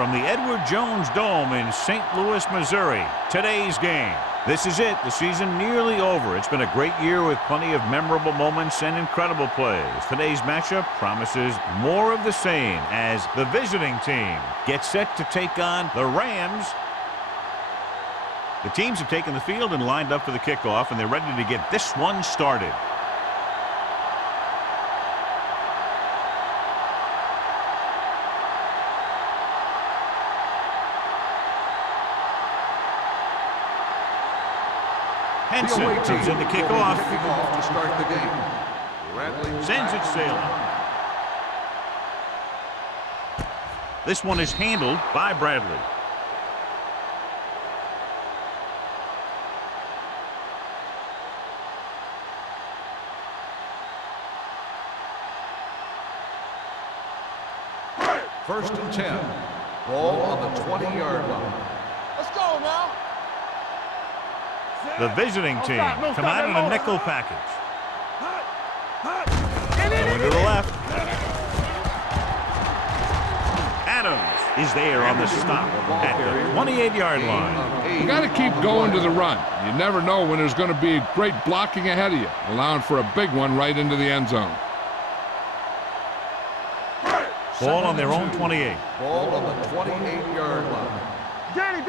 From the Edward Jones Dome in St. Louis, Missouri, today's game. This is it, the season nearly over. It's been a great year with plenty of memorable moments and incredible plays. Today's matchup promises more of the same as the visiting team gets set to take on the Rams. The teams have taken the field and lined up for the kickoff, and they're ready to get this one started. Henson comes in to kick off. To start the game. Sends it sailing. This one is handled by Bradley. First and 10. Ball on the 20-yard line. Let's go now. The visiting team come out in a nickel package. Going to the left. Adams is there on the stop at the 28-yard line. You got to keep going to the run. You never know when there's going to be great blocking ahead of you, allowing for a big one right into the end zone. Ball on their own 28. Ball on the 28-yard line. Danny.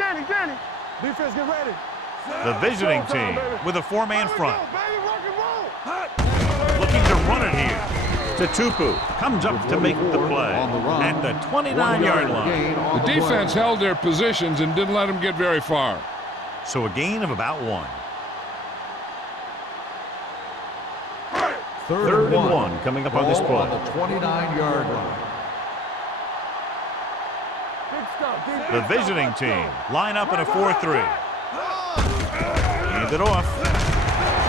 Defense, get ready. The visiting team with a four-man front. Looking to run it here. Tupu comes up to make the play at the 29-yard line. The defense held their positions and didn't let them get very far. So a gain of about 1. Third and one coming up on this play. On the 29-yard line. The visiting team line up in a 4-3. Hand it off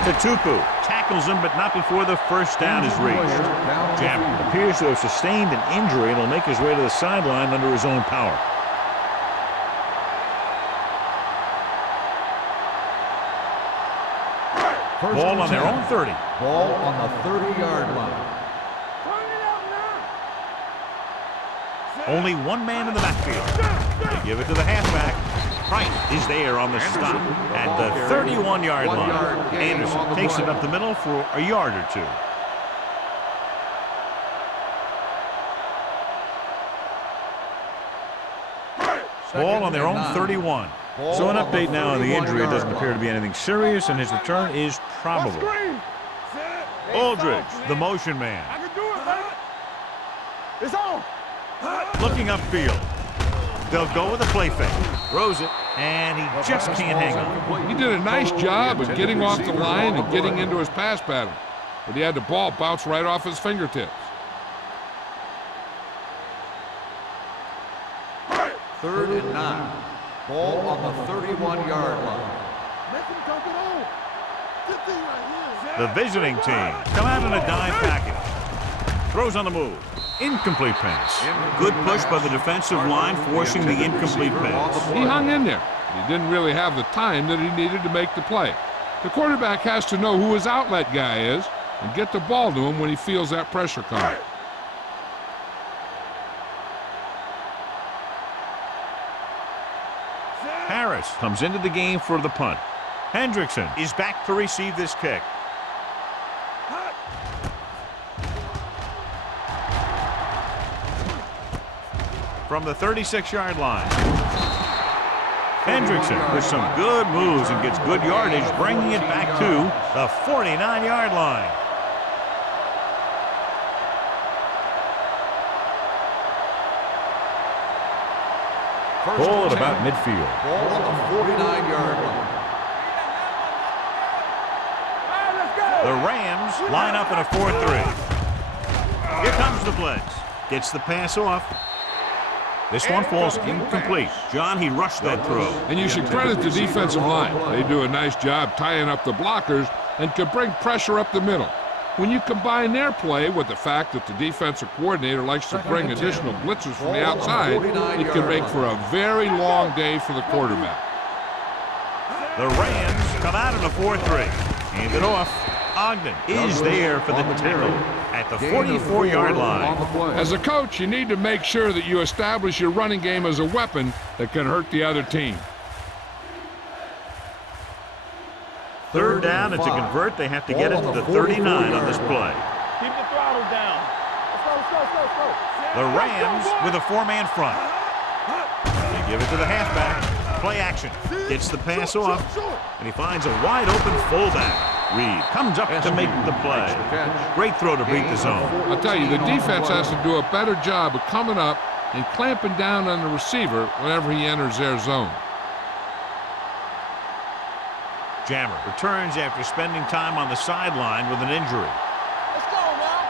to Tupu. Tackles him, but not before the first down is reached. Jammer appears to have sustained an injury and will make his way to the sideline under his own power. Ball on their own 30. Ball on the 30-yard line. Only one man in the backfield. They give it to the halfback. Price is there on the stop at the 31-yard line. Anderson takes it up the middle for a yard or two. Ball on their own 31. So an update now on the injury. It doesn't appear to be anything serious, and his return is probable. Aldridge, the motion man. It's on. Looking upfield. They'll go with a play fake. Throws it, and he just can't hang on. He did a nice job of getting off the line and getting into his pass pattern, but he had the ball bounce right off his fingertips. Third and 9. Ball on the 31-yard line. The visiting team come out in a dime package. Throws on the move. Incomplete pass. Good push by the defensive line, forcing the incomplete pass. He hung in there. He didn't really have the time that he needed to make the play. The quarterback has to know who his outlet guy is and get the ball to him when he feels that pressure coming. Harris comes into the game for the punt. Hendrickson is back to receive this kick. From the 36-yard line. Hendrickson with some good moves and gets good yardage, bringing it back to the 49-yard line. Ball at about midfield. Ball on the 49-yard line. The Rams line up in a 4-3. Here comes the blitz. Gets the pass off. This one falls incomplete. John, he rushed that throw. And you should credit the defensive line. They do a nice job tying up the blockers and can bring pressure up the middle. When you combine their play with the fact that the defensive coordinator likes to bring additional blitzes from the outside, it can make for a very long day for the quarterback. The Rams come out in a 4-3. Hand it off. Ogden is there for the tackle at the 44-yard line. As a coach, you need to make sure that you establish your running game as a weapon that can hurt the other team. Third down, and to convert, they have to get it to the 39 on this play. Keep the throttle down. Let's go. The Rams with a four-man front. They give it to the halfback. Play action. Gets the pass off, and he finds a wide-open fullback. Reed comes up to make the play. Great throw to beat the zone. I'll tell you, the defense has to do a better job of coming up and clamping down on the receiver whenever he enters their zone. Jammer returns after spending time on the sideline with an injury. Let's go now.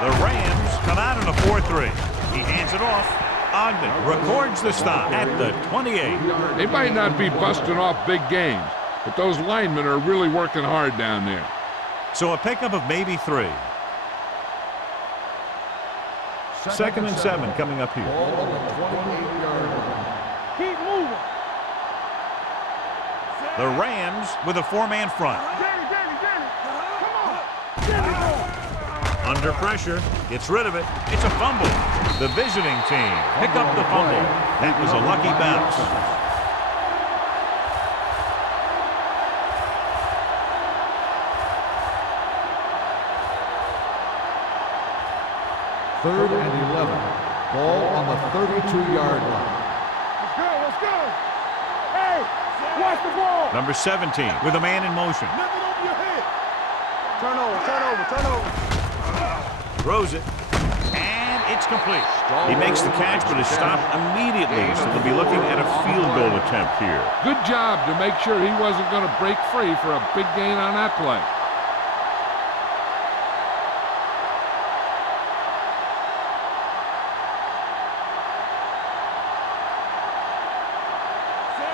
The Rams come out in a 4-3. He hands it off. Ogden records the stop at the 28. They might not be busting off big games, but those linemen are really working hard down there. So a pickup of maybe 3. Second and 7 coming up here. Keep moving. The Rams with a four-man front. Danny. Come on. Under pressure, gets rid of it. It's a fumble. The visiting team pick up the fumble. That was a lucky bounce. Third and 11. Ball on the 32-yard line. Let's go. Hey, watch the ball. Number 17 with a man in motion. Lift it over your head. Turn over. Throws it. And it's complete. He makes the catch, but is stopped immediately, so they'll be looking at a field goal attempt here. Good job to make sure he wasn't going to break free for a big gain on that play.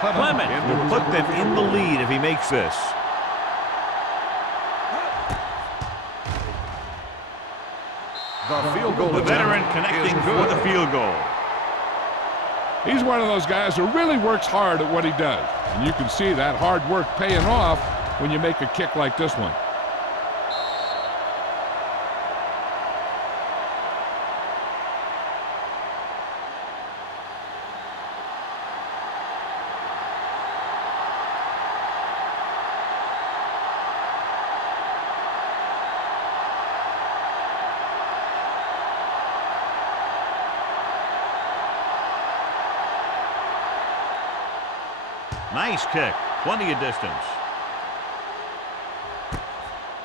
Clement will put them in the lead if he makes this. The veteran connecting for the field goal. He's one of those guys who really works hard at what he does. And you can see that hard work paying off when you make a kick like this one. Nice kick. Plenty of distance.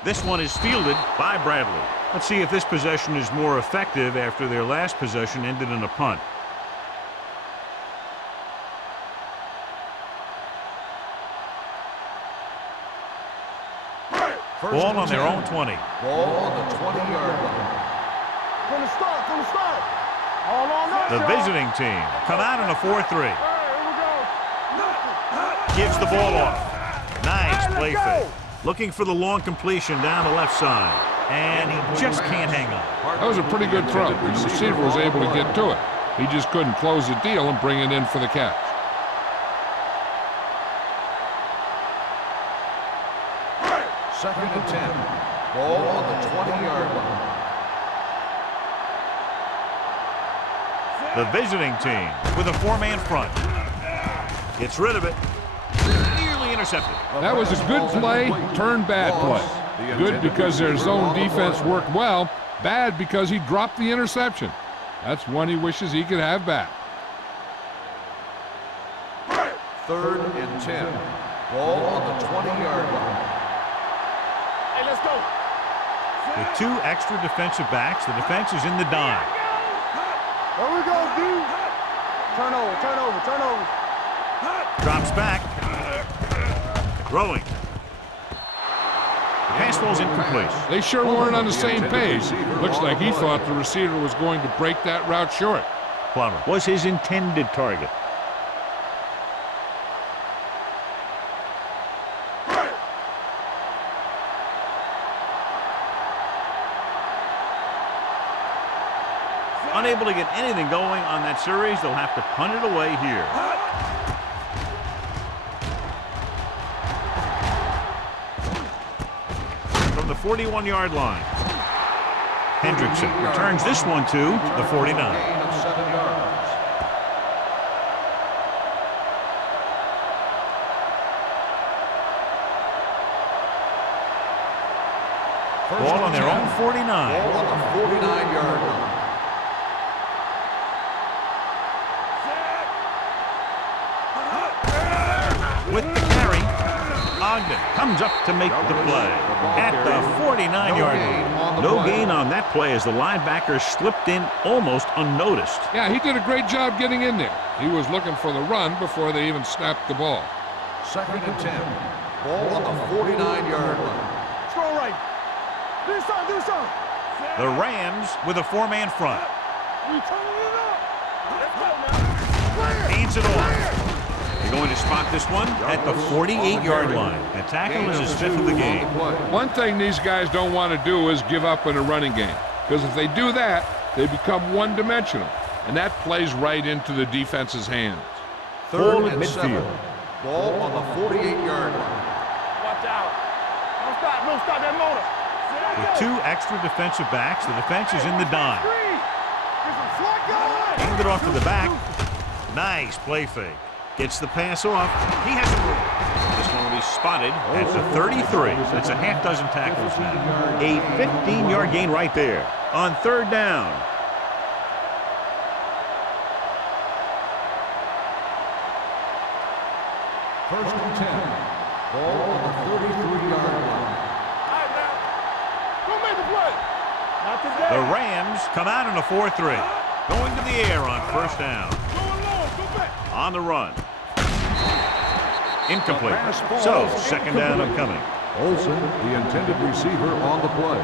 This one is fielded by Bradley. Let's see if this possession is more effective after their last possession ended in a punt. Ball on their own 20. Ball on the 20-yard line. From the start. All on us, The visiting team come out in a 4-3. Gives the ball off. Nice play fake. Looking for the long completion down the left side. And he just can't hang on. That was a pretty good throw. The receiver was able to get to it. He just couldn't close the deal and bring it in for the catch. Second and 10. Ball on the 20-yard line. The visiting team with a four-man front. Gets rid of it. Nearly intercepted. That was a good play, turned bad play. Good because their zone defense worked well. Bad because he dropped the interception. That's one he wishes he could have back. Third and 10. Ball on the 20-yard line. Hey, let's go. With 2 extra defensive backs, the defense is in the dime. There we go, dude. Turn over. Drops back. Throwing. The pass falls incomplete. They sure weren't on the same page. Looks like he thought the receiver was going to break that route short. Plummer was his intended target. Unable to get anything going on that series, they'll have to punt it away here. From the 41-yard line. Hendrickson returns this one to the 49. Gain of 7 yards. Ball on their own 49. Ball on the 49-yard line. With the carry, Ogden comes up to make the play at the 49-yard line. No gain on that play as the linebacker slipped in almost unnoticed. Yeah, he did a great job getting in there. He was looking for the run before they even snapped the ball. 2nd and 10. Ball on the 49-yard line. Strong right. Do something, do something. The Rams with a 4-man front. We turning it up. Let's go now. Hands it off. They're going to spot this one at the 48-yard line. The tackle is his 5th of the game. One thing these guys don't want to do is give up in a running game, because if they do that, they become one-dimensional, and that plays right into the defense's hands. 3rd and 7. Ball on the 48-yard line. Watch out. Don't stop that motor. With 2 extra defensive backs, the defense is in the dime. Hand it off to the back. Nice play fake. Gets the pass off. He has a room. This one will be spotted at the 33. That's a half dozen tackles now. A 15-yard gain right there on 3rd down. First and 10. Ball on the 33-yard line. All right, now. Go make the play. Not today. The Rams come out in a 4-3. Going to the air on 1st down. Go along. Go back. On the run. Incomplete. So, 2nd down upcoming. Olsen, the intended receiver, on the play.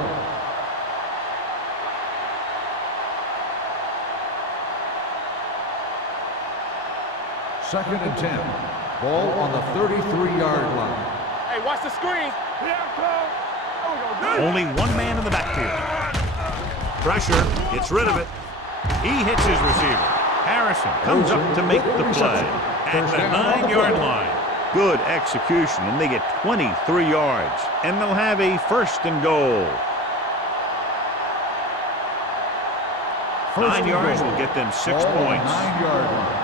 Second and 10. Ball on the 33-yard line. Hey, watch the screen. Here I come. There we go. Only one man in the backfield. Pressure. Gets rid of it. He hits his receiver. Harrison comes up to make the play at the 9-yard line. Good execution, and they get 23 yards. And they'll have a 1st and goal. 9 yards will get them 6 points. 9-yard line.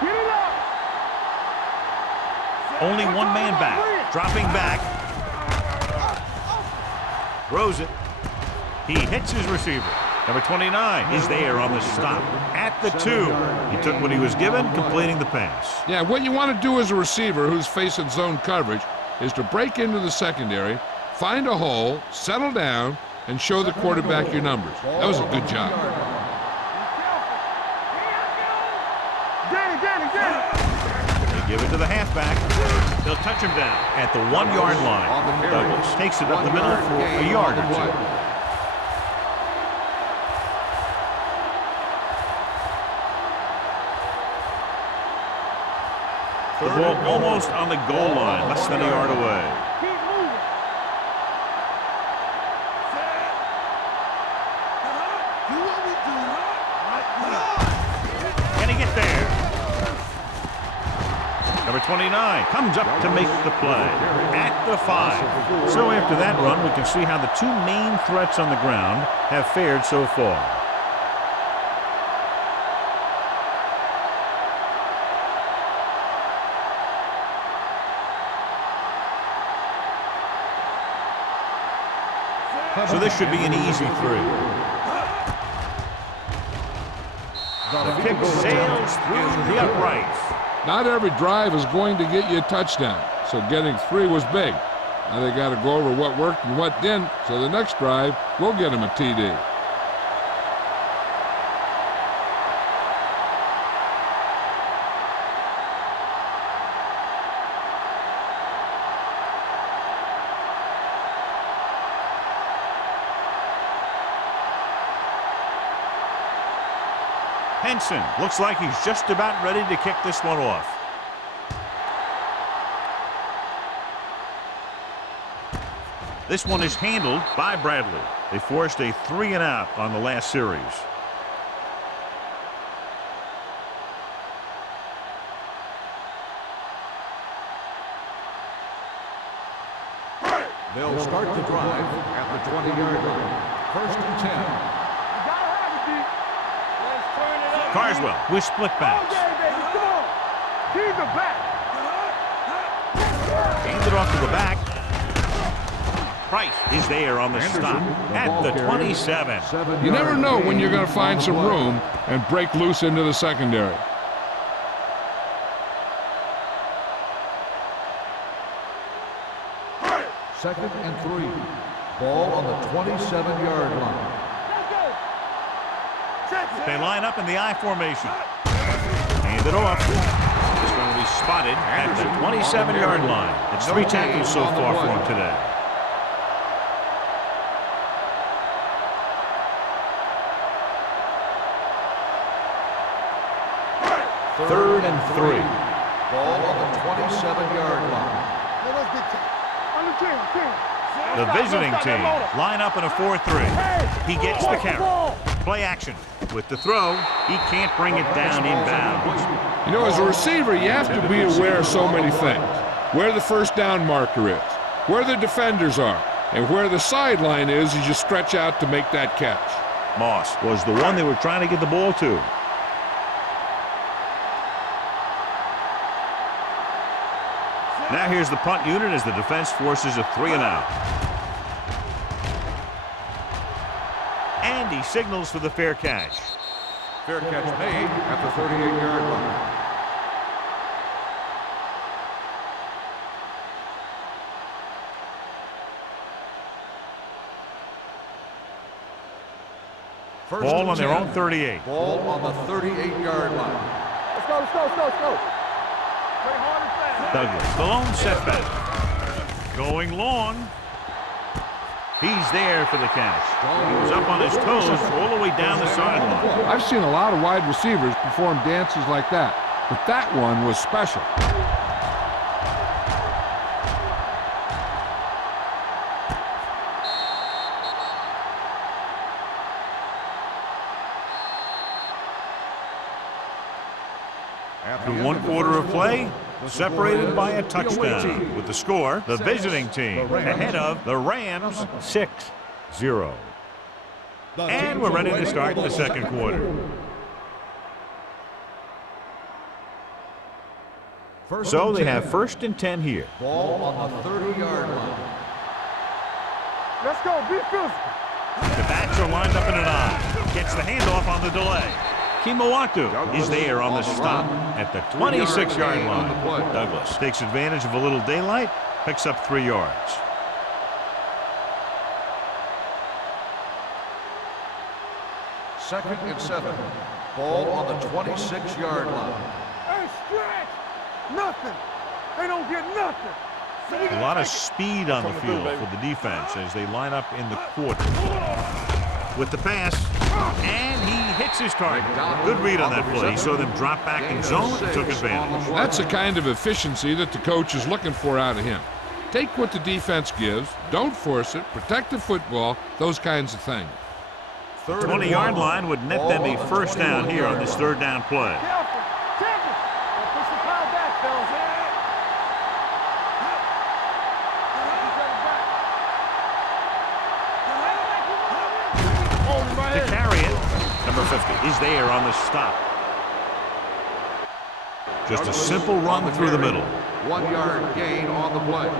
Get it up. Only one man back. Dropping back. Throws it. He hits his receiver. Number 29 is there on the stop at the 2. He took what he was given, completing the pass. Yeah, what you want to do as a receiver who's facing zone coverage is to break into the secondary, find a hole, settle down, and show the quarterback your numbers. That was a good job. They give it to the halfback. They'll touch him down at the 1-yard line. Douglas takes it up the middle for a yard or 2. The ball almost on the goal line, less than a yard away. Keep moving. Do what we do. Can he get there? Number 29 comes up to make the play at the 5. So after that run, we can see how the 2 main threats on the ground have fared so far. So this should be an easy 3. The kick sails through the uprights. Not every drive is going to get you a touchdown, so getting 3 was big. Now they got to go over what worked and what didn't, so the next drive will get them a TD. Henson looks like he's just about ready to kick this one off. This one is handled by Bradley. They forced a 3-and-out on the last series. They'll start the drive 20-yard line. First and 10. Carswell with split backs. Keep the back. Hands it off to the back. Price is there on the stop at the 27. You never know when you're going to find some room and break loose into the secondary. Second and 3. Ball on the 27-yard line. They line up in the I formation. Hand it off. This one will be spotted at the 27-yard line. It's 3 tackles so far for him today. Third and 3. Ball on the 27-yard line. The visiting team line up in a 4-3. He gets the carry. Play action. With the throw, he can't bring it down inbounds. You know, as a receiver, you have to be aware of so many things. Where the first down marker is, where the defenders are, and where the sideline is as you stretch out to make that catch. Moss was the one they were trying to get the ball to. Now here's the punt unit as the defense forces a 3-and-out. And he signals for the fair catch. Fair catch made at the 38-yard line. Ball on their own 38. Ball on the 38-yard line. Let's go, let's go, let's go, let's go. Play hard and fast. Douglas, the lone setback. Going long. He's there for the catch. He was up on his toes all the way down the sideline. I've seen a lot of wide receivers perform dances like that, but that one was special. Through 1 quarter of play, separated by a touchdown. With the score, the visiting team ahead of the Rams 6-0. And we're ready to start the second quarter. So they have first and 10 here. Ball on the 30-yard line. Let's go, be physical. The backs are lined up in an I. Gets the handoff on the delay. Kimawatu is there on the stop at the 26-yard line. Douglas takes advantage of a little daylight, picks up 3 yards. Second and 7. Ball on the 26-yard line. Hey, stretch. Nothing. They don't get nothing. A lot of speed on the field for the defense as they line up in the quarter. With the pass, and he hits his target. Good read on that play. He saw them drop back in zone, took advantage. That's the kind of efficiency that the coach is looking for out of him. Take what the defense gives, don't force it, protect the football, those kinds of things. The 20-yard line would net them a first down here on this third down play. Careful, careful. Don't push the crowd back, fellas. To carry it, number 50 is there on the stop. Just a simple run through the middle. 1-yard gain on the play.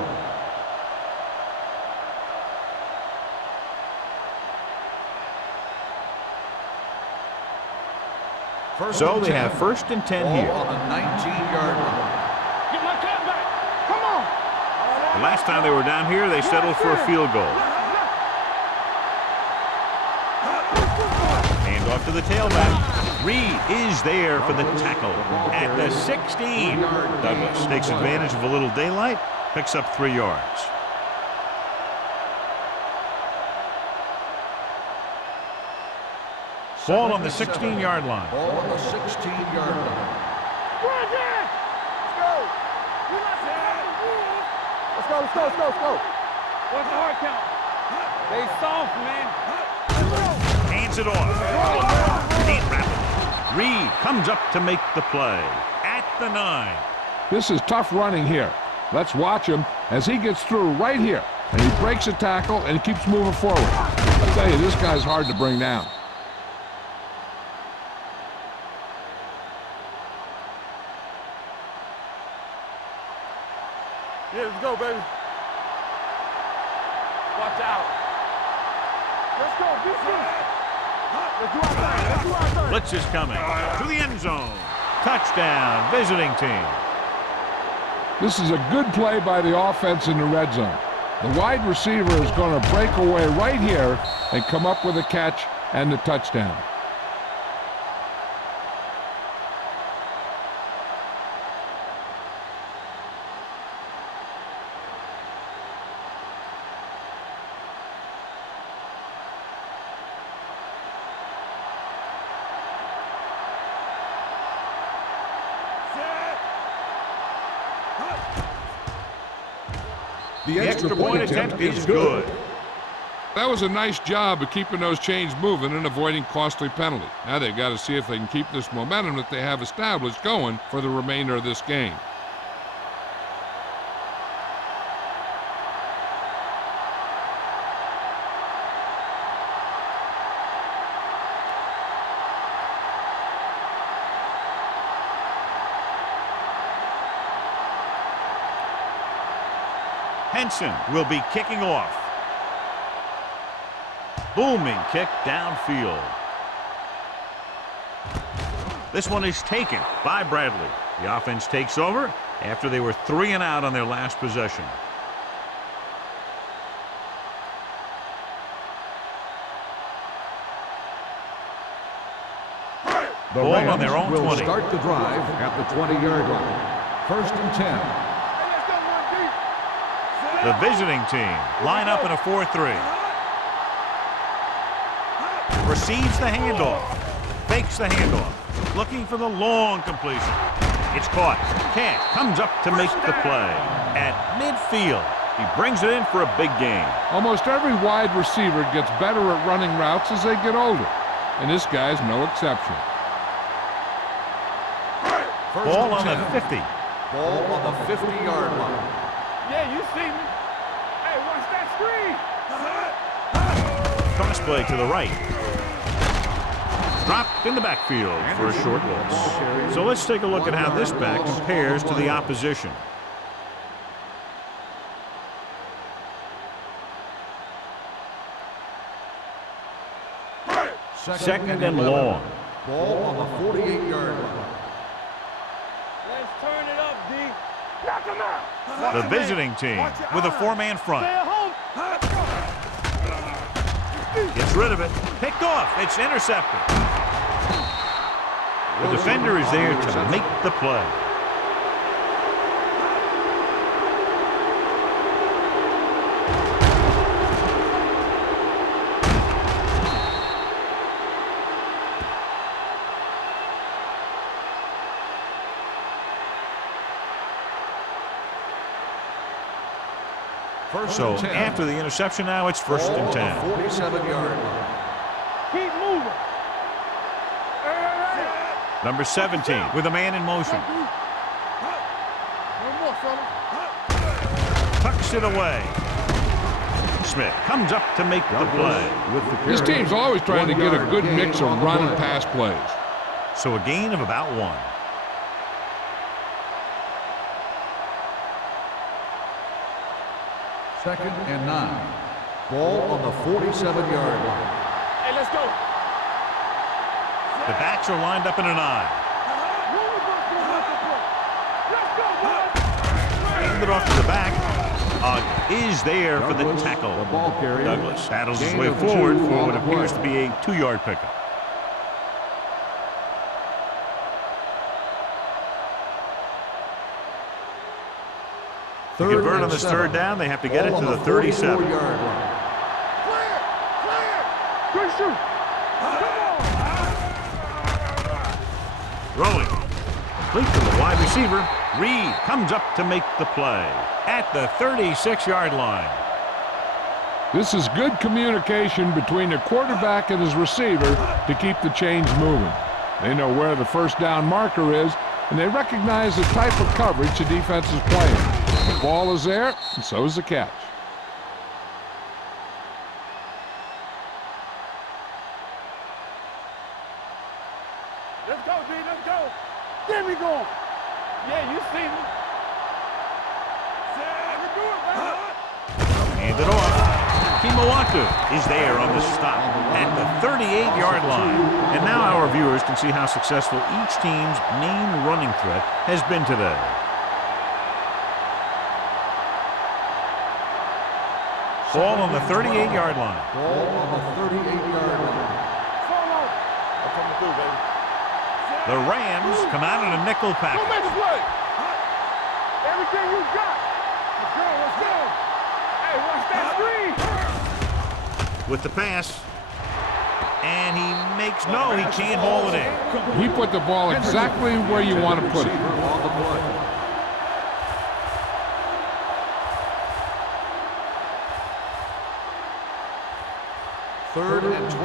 So they have first and 10 here. On the 19-yard line. Get my cat back. Come on. The last time they were down here, they settled for a field goal. Hand off to the tailback. Reed is there for the tackle at the 16. Douglas takes advantage of a little daylight, picks up 3 yards. Ball on the 16-yard line. Ball on the 16-yard line. Let's go, let's go, let's go, let's go. What's the hard count? They soft, man. Hands it off. Deep rapid. Reed comes up to make the play at the 9. This is tough running here. Let's watch him as he gets through right here. And he breaks a tackle and keeps moving forward. I tell you, this guy's hard to bring down. Yeah, let's go, baby. Watch out. Let's go, defense. Let's do our thing. Let's do our thing. Blitz is coming to the end zone. Touchdown, visiting team. This is a good play by the offense in the red zone. The wide receiver is going to break away right here and come up with a catch and the touchdown. The extra point attempt is good. That was a nice job of keeping those chains moving and avoiding costly penalties. Now they've got to see if they can keep this momentum that they have established going for the remainder of this game. Henson will be kicking off. Booming kick downfield. This one is taken by Bradley. The offense takes over after they were 3 and out on their last possession. The Ball Rams on their own will 20. start the drive at the 20-yard line. First and 10. The visiting team line up in a 4-3. Receives the handoff. Fakes the handoff. Looking for the long completion. It's caught. Cat comes up to make the play. At midfield, he brings it in for a big gain. Almost every wide receiver gets better at running routes as they get older, and this guy's no exception. Ball on the 50. Ball on the 50-yard line. Yeah, you see me. Hey, watch that screen. Cross play to the right. Dropped in the backfield for a short loss. So let's take a look at how this back compares to the opposition. Second and long. Ball on the 48-yard line. Let's turn it up, D. Knock him out. The visiting team with a 4-man front. Stay at home. Gets rid of it. Picked off. It's intercepted. The defender is there to make the play. So after the interception now, it's first and 10. 47-yard line. Keep moving. Number 17 with a man in motion. One more, fella. Tucks it away. Smith comes up to make the play. This team's always trying to get a good mix of run and pass plays. So a gain of about 1. Second and 9. Ball on the 47-yard line. Hey, let's go. The backs are lined up in an eye. Let's go, boys. Hand it off to the back. Is there for the Douglas, tackle. the ball carrier. Douglas battles his Gain way of forward 2 for on what the appears to play. be a 2-yard pickup. To Third convert on and this 7. third down, they have to get it Ball to on the 37. 44-yard line. Good shoot. Throwing. Complete to the wide receiver. Reed comes up to make the play at the 36-yard line. This is good communication between the quarterback and his receiver to keep the chains moving. They know where the first down marker is, and they recognize the type of coverage the defense is playing. The ball is there, and so is the catch. Let's go, G. Let's go. Get me going. Yeah, you see me. Hand it off. Kimawatu is there on the stop at the 38-yard line. And now our viewers can see how successful each team's main running threat has been today. Ball on the 38-yard line. Ball on the 38-yard line. I'm coming through, baby. The Rams come out in a nickel Go package. make a play. Everything you got. Let's go, let's go. Hey, watch that screen. With the pass. And he makes no, he can't haul it in. He put the ball exactly where you want to put it. On the play. Third and 12.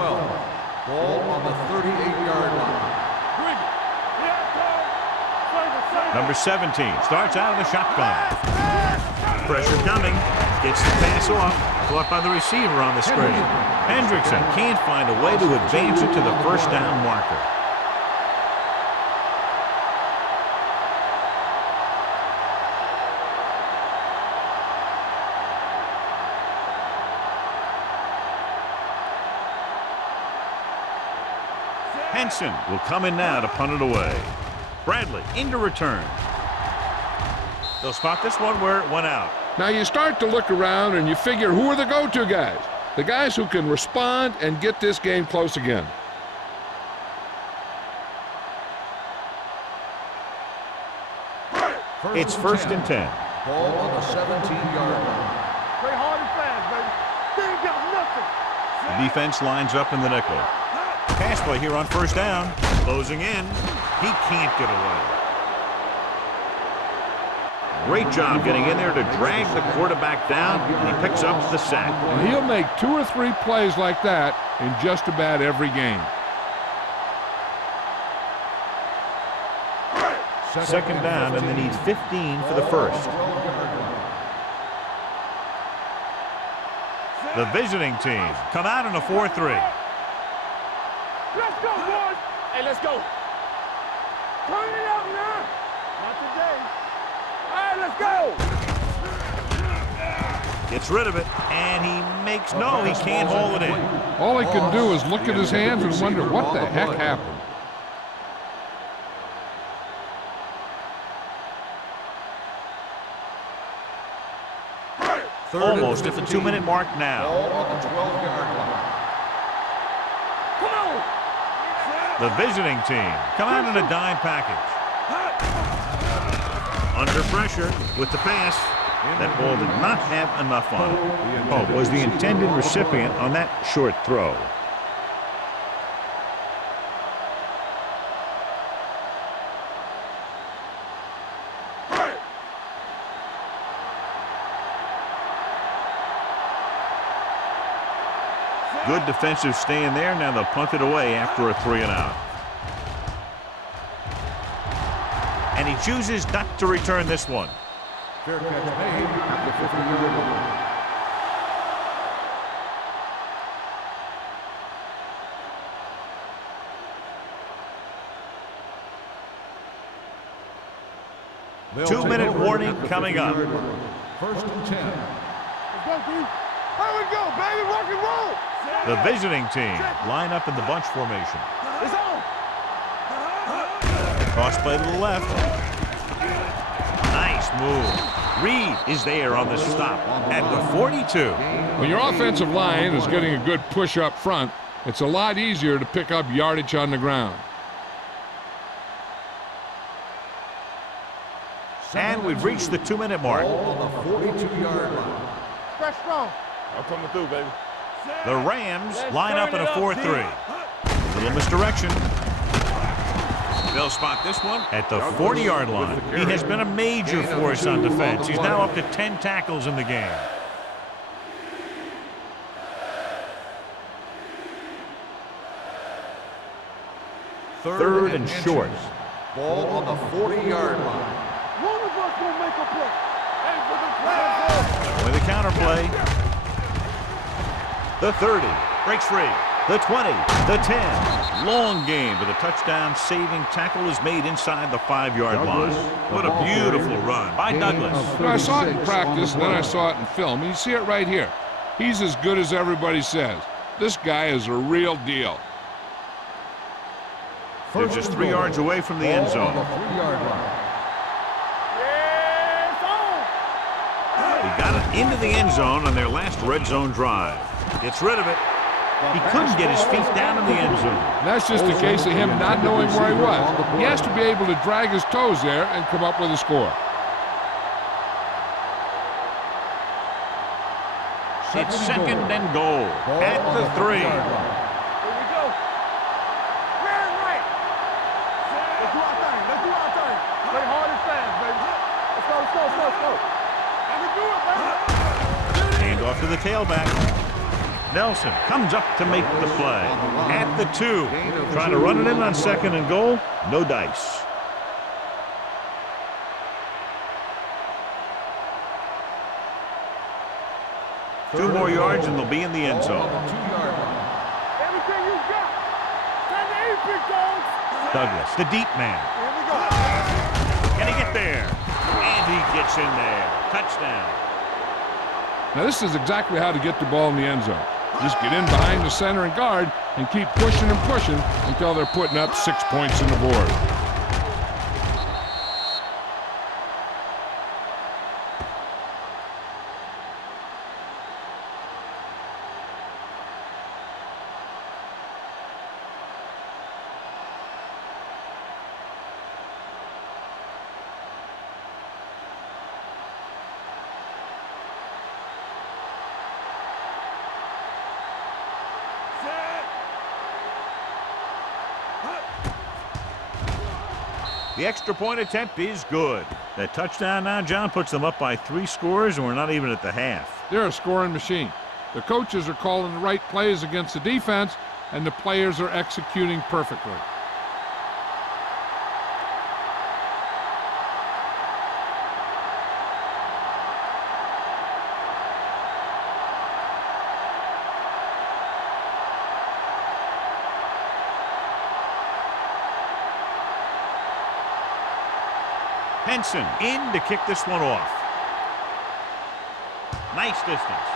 Ball on the 38-yard line. Bring it. Here I come. Save it. Number 17 starts out in the shotgun. Pressure coming. Gets the pass off. Caught by the receiver on the screen. Hendrickson can't find a way to advance it to the first down marker. Henson will come in now to punt it away. Bradley into return. They'll spot this one where it went out. Now you start to look around and you figure, who are the go-to guys? The guys who can respond and get this game close again. It's first and 10. Ball on the 17-yard line. Play hard and fast, baby. They ain't got nothing. The defense lines up in the nickel. Pass play here on first down. Closing in. He can't get away. Great job getting in there to drag the quarterback down, and he picks up the sack. And he'll make 2 or 3 plays like that in just about every game. Second down, and they need 15 for the first. The visiting team come out in a 4-3. Let's go, boys. Hey, let's go. Turn it up now. Not today. All right, let's go. Gets rid of it, and he makes no, he can't haul it in. All he can do is look at his hands and wonder what the heck happened. Almost at the 2-minute mark now. Ball on the 12-yard line. Come on. The visiting team come out in a dime package. Under pressure with the pass. That ball did not have enough on it. Oh, was the intended recipient on that short throw. Good defensive stand there. Now they'll punt it away after a 3-and-out. And he chooses not to return this one. Fair catch made at the 50-yard line. They'll 2-minute take over warning at the coming up. 50-yard line. First and 10. Let's go, D. Here we go, baby. Rock and roll. The visiting team line up in the bunch formation. It's on. Cross play to the left. Nice move. Reed is there on the stop at the 42. When your offensive line is getting a good push up front, it's a lot easier to pick up yardage on the ground. And we've reached the 2-minute mark. Ball on the 42-yard line. Fresh strong. I'm coming through, baby. The Rams line up in a 4-3. Little misdirection. They'll spot this one at the 40-yard line. He has been a major force on defense. He's now up to 10 tackles in the game. Third and short. Ball on the 40-yard line. One of us will make a play. Hey, for the play. With a counter play. The 30 breaks free. the 20, the 10. Long game, but the touchdown saving tackle is made inside the 5-yard line. What a beautiful run by Douglas. You know, I saw it in practice, and then I saw it in film, and you see it right here. He's as good as everybody says. This guy is a real deal. They're just 3 yards away from the end zone. He got it into the end zone on their last red zone drive. Gets rid of it. He couldn't get his feet down in the end zone. And that's just a case of him not knowing where he was. He has to be able to drag his toes there and come up with a score. It's second and goal at the 3. Here we go. Man, right. Let's do our thing. Let's do our thing. Play hard and fast, baby. Let's go, let's go, let's go, let's go. I can do it, baby. Hand off to the tailback. Nelson comes up to make the play at the 2. Trying to run it in on second and goal. No dice. Two more yards and they'll be in the end zone. Everything you got. Time to aim, big dogs. Douglas, the deep man. Here we go. Can he get there? And he gets in there. Touchdown. Now, this is exactly how to get the ball in the end zone. Just get in behind the center and guard and keep pushing and pushing until they're putting up 6 points on the board. The extra point attempt is good. That touchdown now, John, puts them up by 3 scores, and we're not even at the half. They're a scoring machine. The coaches are calling the right plays against the defense, and the players are executing perfectly. Henson in to kick this one off. Nice distance.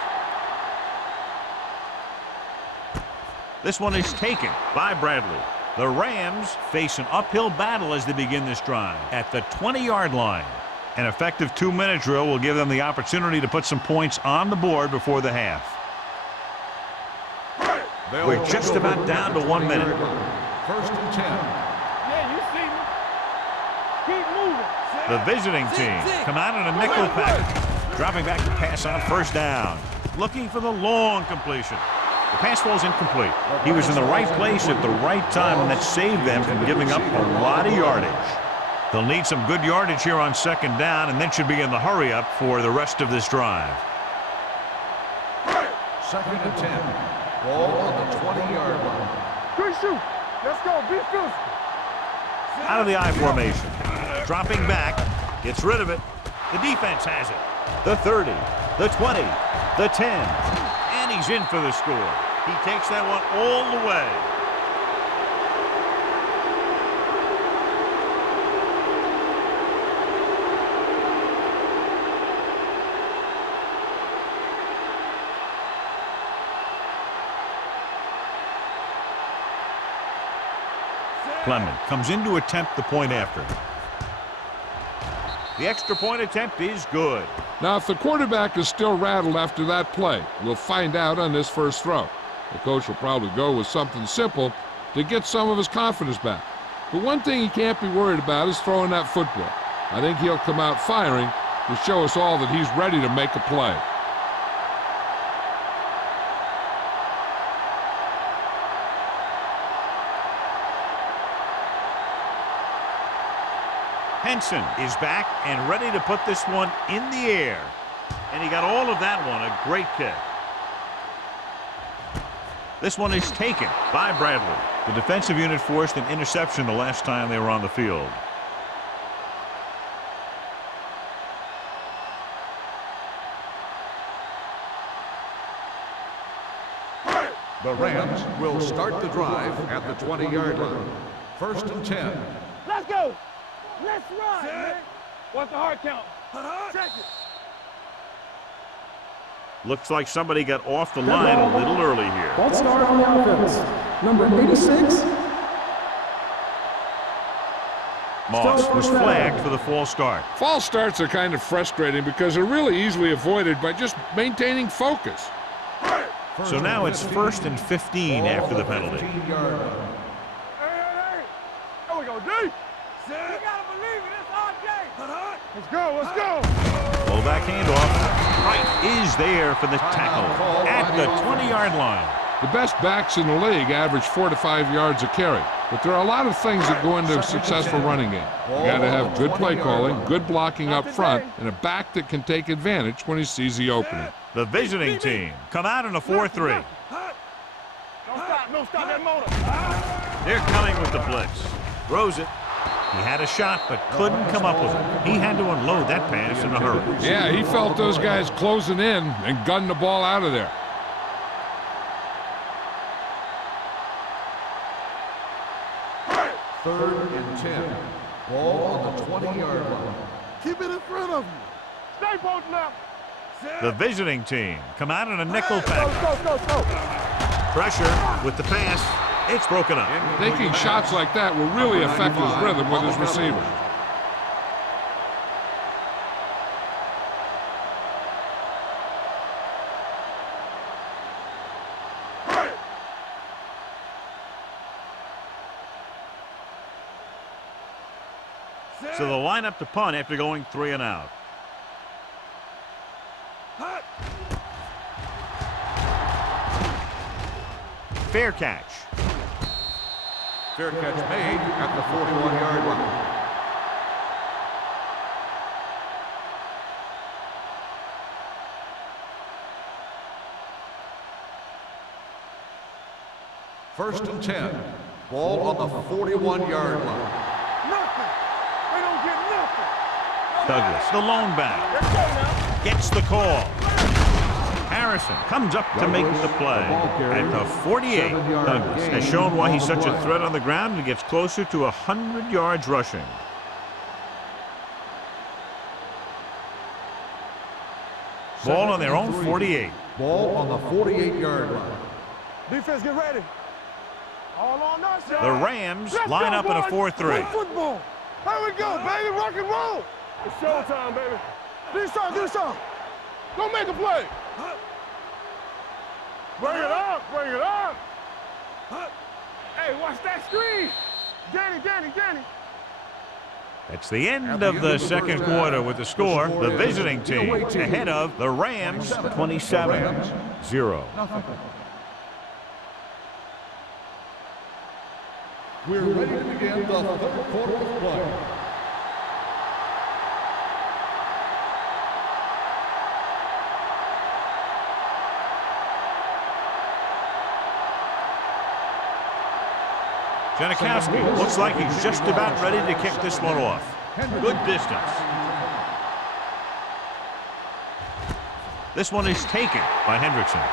This one is taken by Bradley. The Rams face an uphill battle as they begin this drive at the 20-yard line. An effective 2-minute drill will give them the opportunity to put some points on the board before the half. We're just about down to 1 minute. First and 10. Yeah, you see me. Keep moving. The visiting team come out in a nickel package, dropping back to pass on first down, looking for the long completion. The pass falls incomplete. He was in the right place at the right time, and that saved them from giving up a lot of yardage. They'll need some good yardage here on second down, and then should be in the hurry-up for the rest of this drive. Second and 10. Ball on the 20-yard line. Good shoot. Let's go. Be physical. Out of the I formation. Dropping back. Gets rid of it. The defense has it. The 30, the 20, the 10. And he's in for the score. He takes that one all the way. Clement comes in to attempt the point after. The extra point attempt is good. Now, if the quarterback is still rattled after that play, we'll find out on this first throw. The coach will probably go with something simple to get some of his confidence back. But one thing he can't be worried about is throwing that football. I think he'll come out firing to show us all that he's ready to make a play. Henson is back and ready to put this one in the air. And he got all of that one, a great kick. This one is taken by Bradley. The defensive unit forced an interception the last time they were on the field. The Rams will start the drive at the 20-yard line. First and 10. Let's go. Let's run, man. What's the hard count? Check it. Looks like somebody got off the line a little early here. False start on the offense. Number 86. Moss was flagged for the false start. False starts are kind of frustrating because they're really easily avoided by just maintaining focus. So now it's 1st and 15 after the penalty. Hey. There we go, D. You gotta believe it. It's RJ. Let's go. Let's go. Fullback handoff. Wright is there for the tackle at the 20-yard line. The best backs in the league average 4 to 5 yards a carry. But there are a lot of things that go into a successful running game. You got to have good play calling, good blocking up front, and a back that can take advantage when he sees the opening. The visiting team come out in a 4-3. Don't stop that motor. They're coming with the blitz. Throws it. He had a shot, but couldn't come up with it. He had to unload that pass in a hurry. Yeah, he felt those guys closing in and gunned the ball out of there. Third and 10. Ball on the 20-yard line. Keep it in front of you. Stay posting up. The visiting team come out in a nickel Go. package. Go. Pressure with the pass. It's broken up. Taking shots like that will really affect his rhythm with his receivers. So they'll line up to punt after going 3 and out. Fair catch. Fair catch made at the 41-yard line. First and 10. Ball on the 41-yard line. Nothing. They don't get nothing. Douglas, the lone back, Let's go now. gets the call. Harrison comes up to make the play. At the 48, Douglas has shown why he's such a threat on the ground and gets closer to 100 yards rushing. Ball on their own 48. Ball on the 48-yard line. Defense, get ready. All on us. The Rams line up in a 4-3. Football. Here we go, baby. Rock and roll. It's showtime, baby. Do this song. Go make a play. Bring it up. Hey, watch that screen. Danny. That's the end of the second quarter with the score. The visiting team ahead of the Rams 27-0. We're ready to begin the third quarter of play. Janikowski looks like he's just about ready to kick this one off. Good distance. This one is taken by Hendrickson.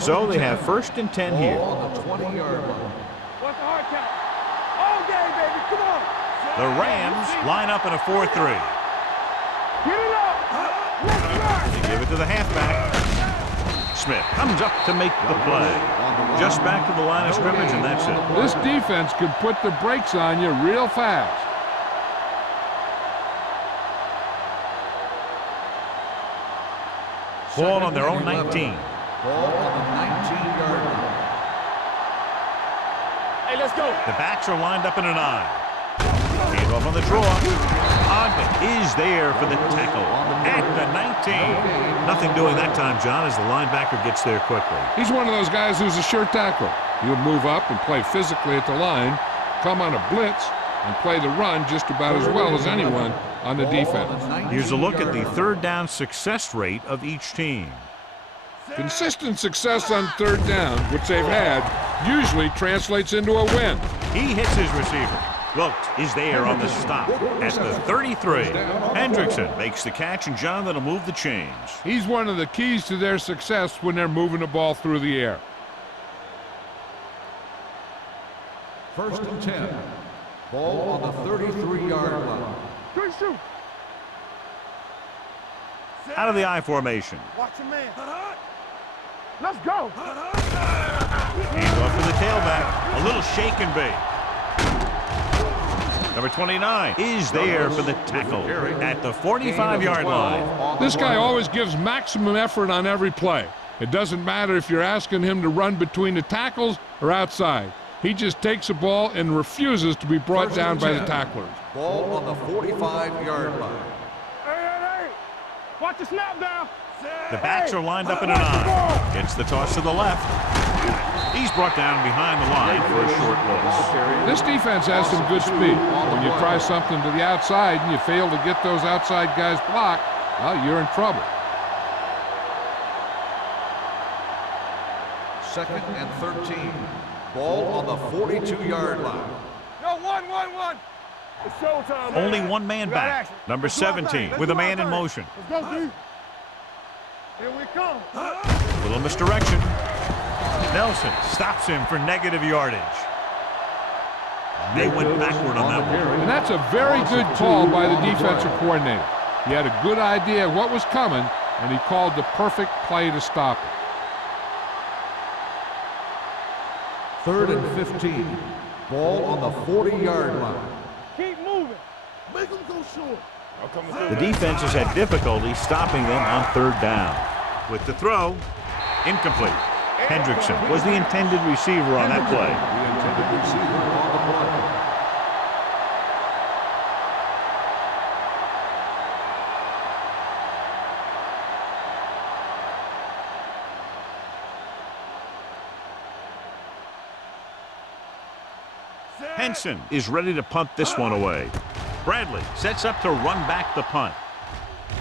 So they have 1st and 10 here. Ball on the 20-yard line. What's the hard count? All day, baby. Come on. The Rams line up in a 4-3. Get it up. Let's run. They give it to the halfback. Smith comes up to make the play. Just back to the line of scrimmage, and that's it. This defense can put the brakes on you real fast. Ball on their own 19. Ball on the 19-yard line. Hey, let's go. The backs are lined up in a 9. Hand off on the draw. Ogden is there for the tackle at the 19. Nothing doing that time, John, as the linebacker gets there quickly. He's one of those guys who's a sure tackler. He'll move up and play physically at the line, come on a blitz, and play the run just about as well as anyone on the defense. Here's a look at the third down success rate of each team. Consistent success on third down, which they've had, usually translates into a win. He hits his receiver. Wilkes is there on the stop at the 33. Hendrickson makes the catch, and John, that'll move the chains. He's one of the keys to their success when they're moving the ball through the air. 1st and 10. Ball on the 33-yard line. Good shoot. Out of the I formation. Watch your man. Let's go. Hands off to the tailback. A little shake and bake. Number 29 is there for the tackle at the 45-yard line. This guy always gives maximum effort on every play. It doesn't matter if you're asking him to run between the tackles or outside. He just takes the ball and refuses to be brought down by the tacklers. Ball on the 45-yard line. Hey. Watch the snap down. The backs are lined up in an I. Gets the toss to the left. He's brought down behind the line for a short loss. This defense has some good speed. When you try something to the outside and you fail to get those outside guys blocked, well, you're in trouble. 2nd and 13. Ball on the 42-yard line. No, one. It's showtime. Only one man back. Number 17 with a man in motion. Let's go, D. Here we come. Little misdirection. Nelson stops him for negative yardage. They went backward on that one. And that's a very good call by the defensive coordinator. He had a good idea of what was coming, and he called the perfect play to stop it. 3rd and 15. Ball on the 40-yard line. Keep moving. Make them go short. The defense has had difficulty stopping them on 3rd down. With the throw, incomplete. Hendrickson was the intended receiver on that play. The intended receiver on the play. Henson is ready to punt this one away. Bradley sets up to run back the punt.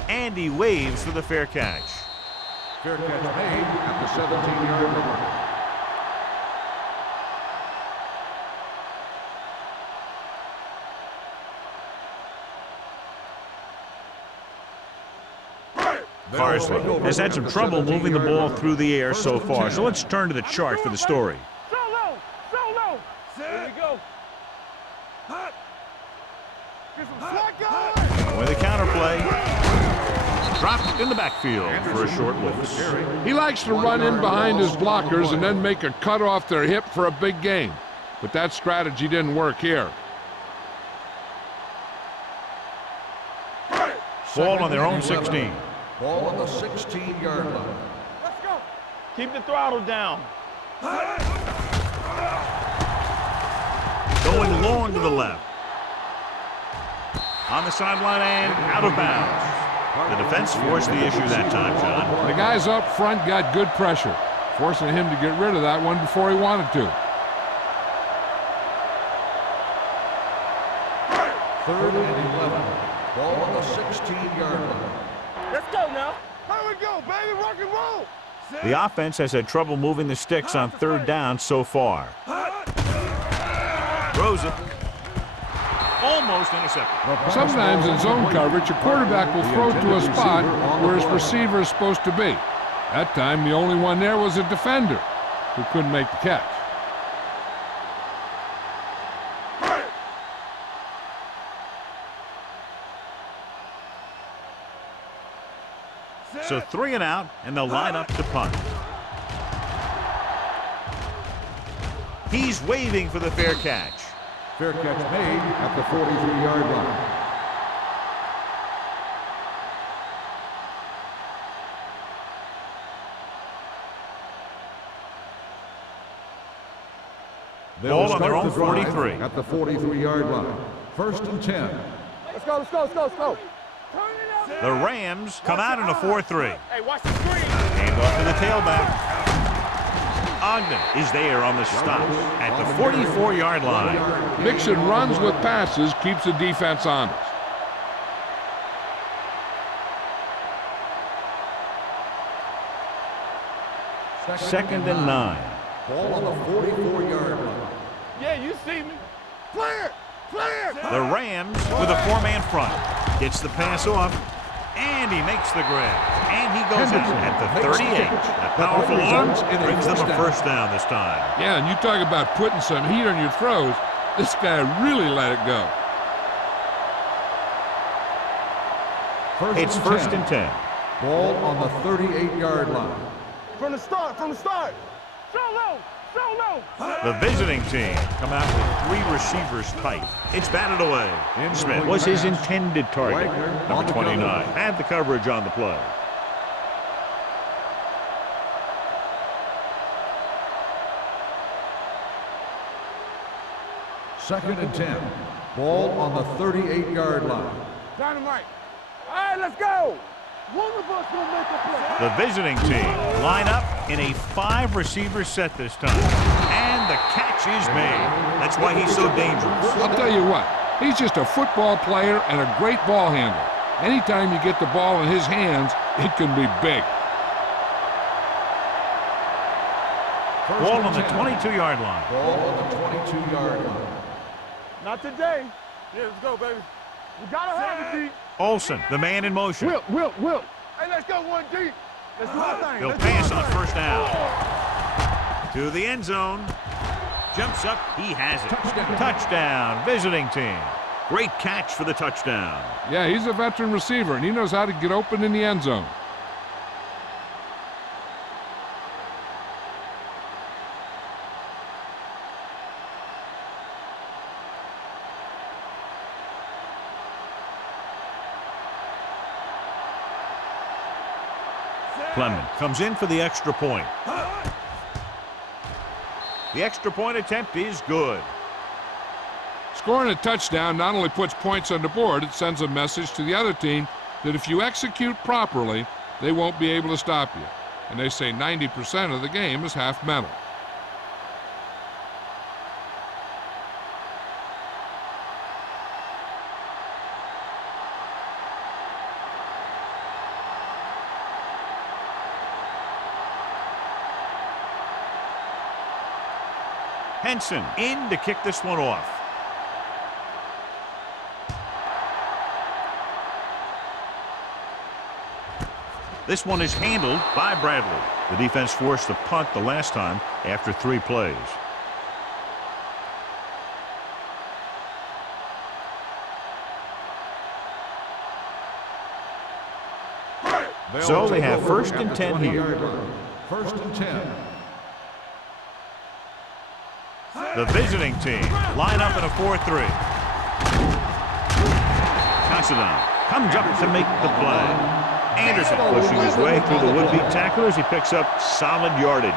And he waves for the fair catch. Fair catch made at the 17-yard line. Carsley has had some trouble moving the ball through the air so far, so let's turn to the chart for the story. Solo. Here we go. Get some slack guys. With a counterplay. Dropped in the backfield for a short loss. He likes to run in behind his blockers and then make a cut off their hip for a big gain. But that strategy didn't work here. Ball on their own 16. Ball on the 16-yard line. Let's go. Keep the throttle down. Going long to the left. On the sideline and out of bounds. The defense forced the issue that time, John. The guys up front got good pressure, forcing him to get rid of that one before he wanted to. 3rd and 11. Ball on the 16-yard line. Let's go now. Here we go, baby. Rock and roll. The offense has had trouble moving the sticks on 3rd down so far. Throws it. Almost intercepted. Sometimes in zone coverage, a quarterback will throw to a spot where his receiver is supposed to be. That time, the only one there was a defender who couldn't make the catch. So 3 and out, and they'll line up to punt. He's waving for the fair catch. Fair catch made at the 43-yard line. Ball on their own 43. At the 43-yard line. 1st and 10. Let's go. Turn it up. The Rams come out in a 4-3. Hey, watch the screen. Hand off to the tailback. Ogden is there on the stop at the 44-yard line. Mixing runs with passes keeps the defense honest. Second and 9. Ball on the 44-yard line. Yeah, you see me. Clear! Clear! The Rams with a four-man front. Gets the pass off, and he makes the grab. And he goes out at the 38. That powerful arm brings them a first down this time. Yeah, and you talk about putting some heat on your throws. This guy really let it go. It's first and 10. Ball on the 38-yard line. From the start, from the start. So low, so low. The visiting team come out with 3 receivers tight. It's batted away. Smith was his intended target. Number 29 had the coverage on the play. Second and 10. Ball on the 38-yard line. Dynamite. All right, let's go. One of us will make a play. The visiting team line up in a 5-receiver set this time. And the catch is made. That's why he's so dangerous. I'll tell you what, he's just a football player and a great ball handler. Anytime you get the ball in his hands, it can be big. Ball on the 22-yard line. Ball on the 22-yard line. Not today. Yeah, let's go, baby. We gotta have it, D. Olsen, the man in motion. Whip. Hey, let's go one deep. Let's do our thing. He'll Let's do pass our on thing. first down. To the end zone. Jumps up. He has it. Touchdown. Visiting team. Great catch for the touchdown. Yeah, he's a veteran receiver, and he knows how to get open in the end zone. Clement comes in for the extra point. The extra point attempt is good. Scoring a touchdown not only puts points on the board, it sends a message to the other team that if you execute properly, they won't be able to stop you. And they say 90% of the game is half mental. Henson in to kick this one off. This one is handled by Bradley. The defense forced the punt the last time after 3 plays. So they have first and 10 here. First and 10. The visiting team line up in a 4-3. Considine comes up to make the play. Anderson pushing his way through the would-be tacklers. He picks up solid yardage.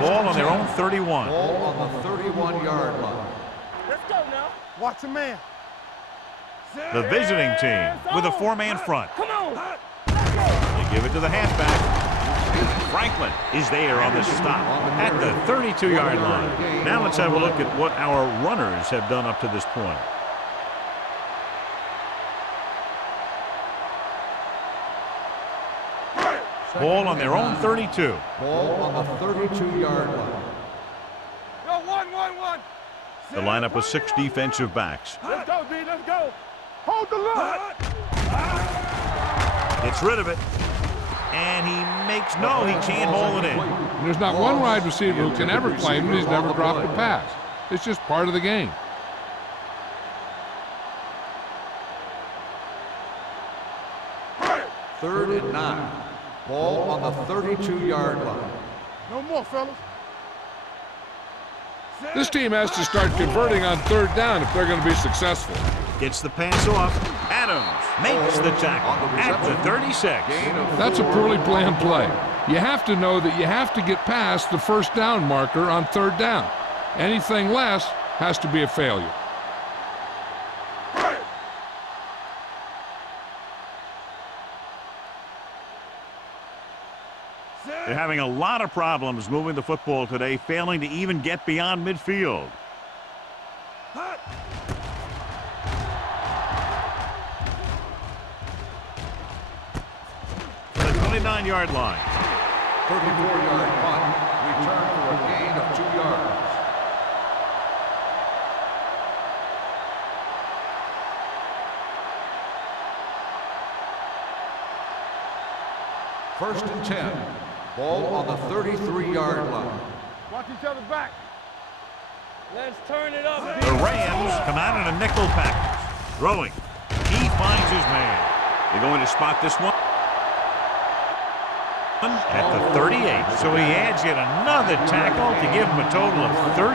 Ball on their own 31. Ball on the 31-yard line. Let's go now. Watch a man. The visiting team with a 4-man front. Come on. They give it to the halfback. Franklin is there on the stop at the 32-yard line. Now let's have a look at what our runners have done up to this point. Ball on their own 32. Ball on the 32-yard line. Yo, one. The lineup with 6 defensive backs. Let's go, D. Let's go. Hold the line. Gets rid of it. And he makes, no, he can't hold it in. And there's not one wide receiver who can ever claim that he's never dropped a pass. It's just part of the game. Third and 9. Ball on the 32-yard line. No more, fellas. This team has to start converting on 3rd down if they're going to be successful. Gets the pass off. Adams makes the tackle at the 36. That's a poorly planned play. You have to know that you have to get past the 1st down marker on 3rd down. Anything less has to be a failure. They're having a lot of problems moving the football today, failing to even get beyond midfield. For the 29-yard line. 34-yard punt, return for a gain of 2 yards. First and 10. Ball on the 33-yard line. Watch each other back. Let's turn it up. The Rams come out in a nickel package. Throwing. He finds his man. They're going to spot this one at the 38. So he adds yet another tackle to give him a total of 13.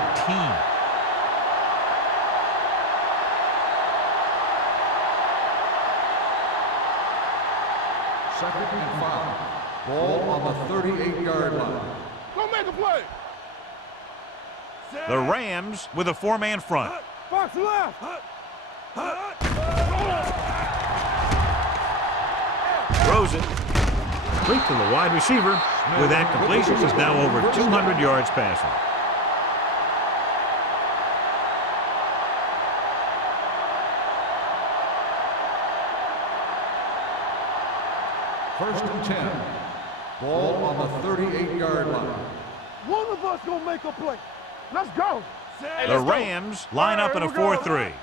Second and 5. Ball on the 38-yard line. Go make a play. The Rams with a 4-man front. Box left. Throws it. Complete to the wide receiver. With that completion, he's now over 200 yards passing. First and 10. Ball on the 38-yard line. One of us gonna make a play. Let's go. The Rams line up in a 4-3.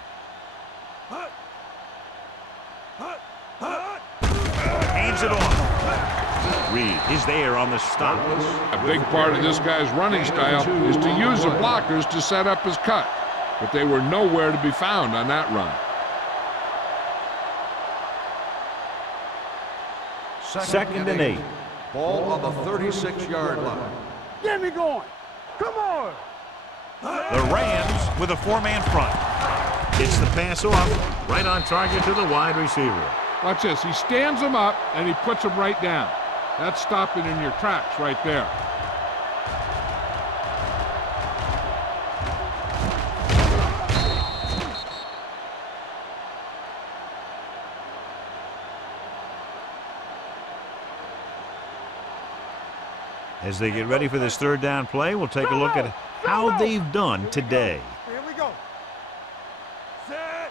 Hands it off. Reed is there on the stop. A big part of this guy's running style is to use the blockers to set up his cut, but they were nowhere to be found on that run. Second and 8. Ball on the 36-yard line. Get me going. Come on. The Rams with a 4-man front. Gets the pass off. Right on target to the wide receiver. Watch this. He stands him up, and he puts him right down. That's stopping in your tracks right there. As they get ready for this third down play, we'll take a look at how they've done today. Here we go. Set.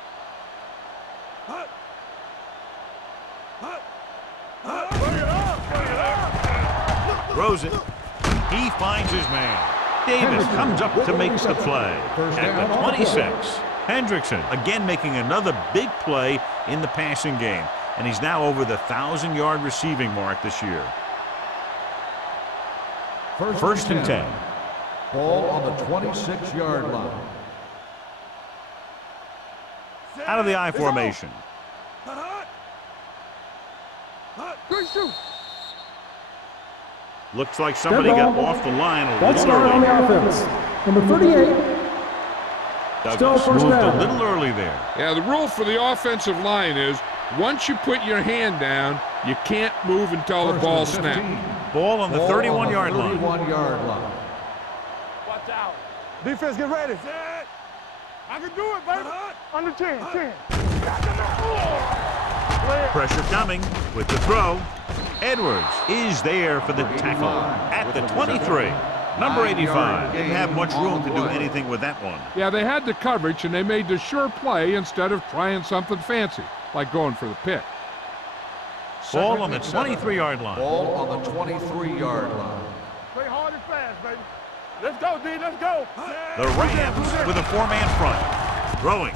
Throws it. He finds his man. Davis comes up to make the play. At the 26. Hendrickson again making another big play in the passing game. And he's now over the 1,000-yard receiving mark this year. First and 10. Ball on the 26-yard line. Out of the I formation. Good shoot. Looks like somebody got off the line a That's little on the early. offense. Number 38. Still Douglas first moved a down. little early there. Yeah, the rule for the offensive line is once you put your hand down, you can't move until the ball snaps. Ball on the 31-yard line. 31-yard line. Watch out. Defense, get ready. Set. I can do it, baby. Under 10, 10. Pressure coming with the throw. Edwards is there for the tackle at the 23. Number 85 didn't have much room to do anything with that one. Yeah, they had the coverage, and they made the sure play instead of trying something fancy, like going for the pick. Ball on the 23-yard line. Ball on the 23-yard line. Play hard and fast, baby. Let's go, D. Let's go. The Rams with a 4-man front. Throwing.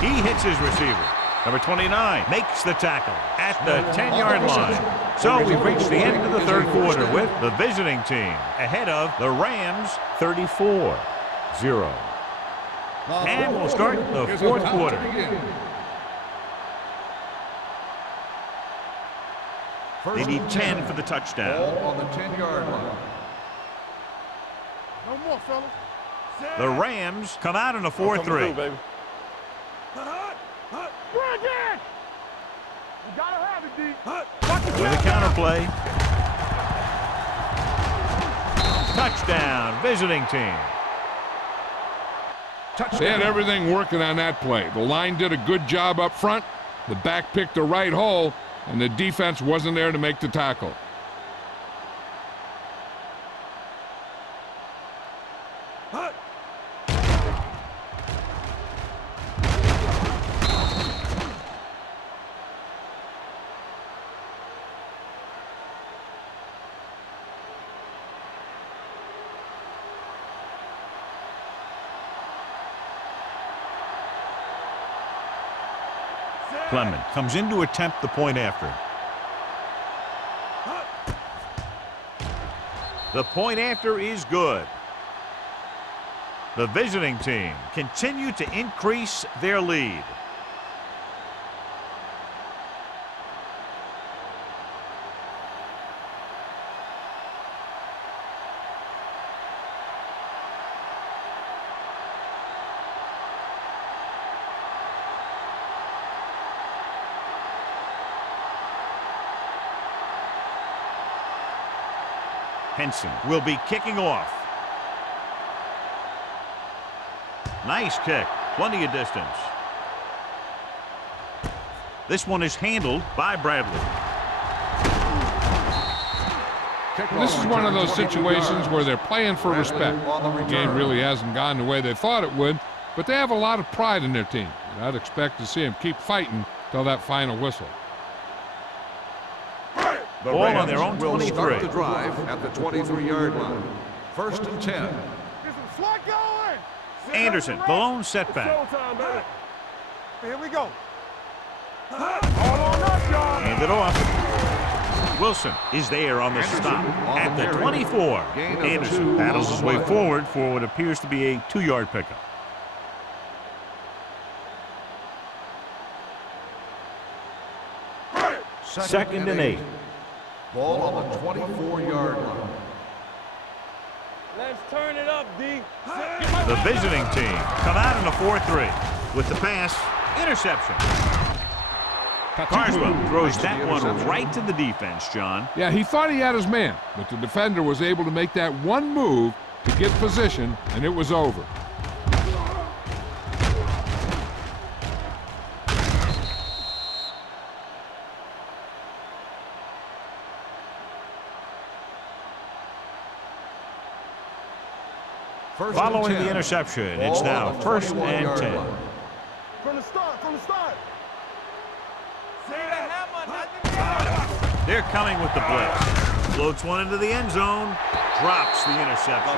He hits his receiver. Number 29 makes the tackle at the 10-yard line. So we've reached the end of the third quarter with the visiting team ahead of the Rams 34-0. And we'll start the fourth quarter. They need 10 for the touchdown. Ball on the 10-yard line. No more, fellas. The Rams come out in a 4-3. baby. Bring it! You gotta have it, D. With a counterplay. Touchdown, visiting team. They had everything working on that play. The line did a good job up front. The back picked the right hole, and the defense wasn't there to make the tackle. Clement comes in to attempt the point after. The point after is good. The visiting team continue to increase their lead. Henson will be kicking off. Nice kick. Plenty of distance. This one is handled by Bradley. This is one of those situations where they're playing for respect. The game really hasn't gone the way they thought it would, but they have a lot of pride in their team. And I'd expect to see them keep fighting till that final whistle. The Ball on Rams their own will 23. start the drive at the 23-yard line. First and 10. Get some slot going. Anderson, the lone setback. Showtime, baby. Here we go. All on us, y'all. Hand it off. Wilson is there on the stop at the 24. Anderson battles his way forward for what appears to be a 2-yard pickup. Second and 8. Ball on the 24-yard line. Let's turn it up, D. The visiting team come out in a 4-3 with the pass, interception. Carswell throws that one right to the defense, John. Yeah, he thought he had his man, but the defender was able to make that one move to get position, and it was over. Following the interception, it's now first and 10. From the start, from the start. They're coming with the blitz. Floats one into the end zone, drops the interception.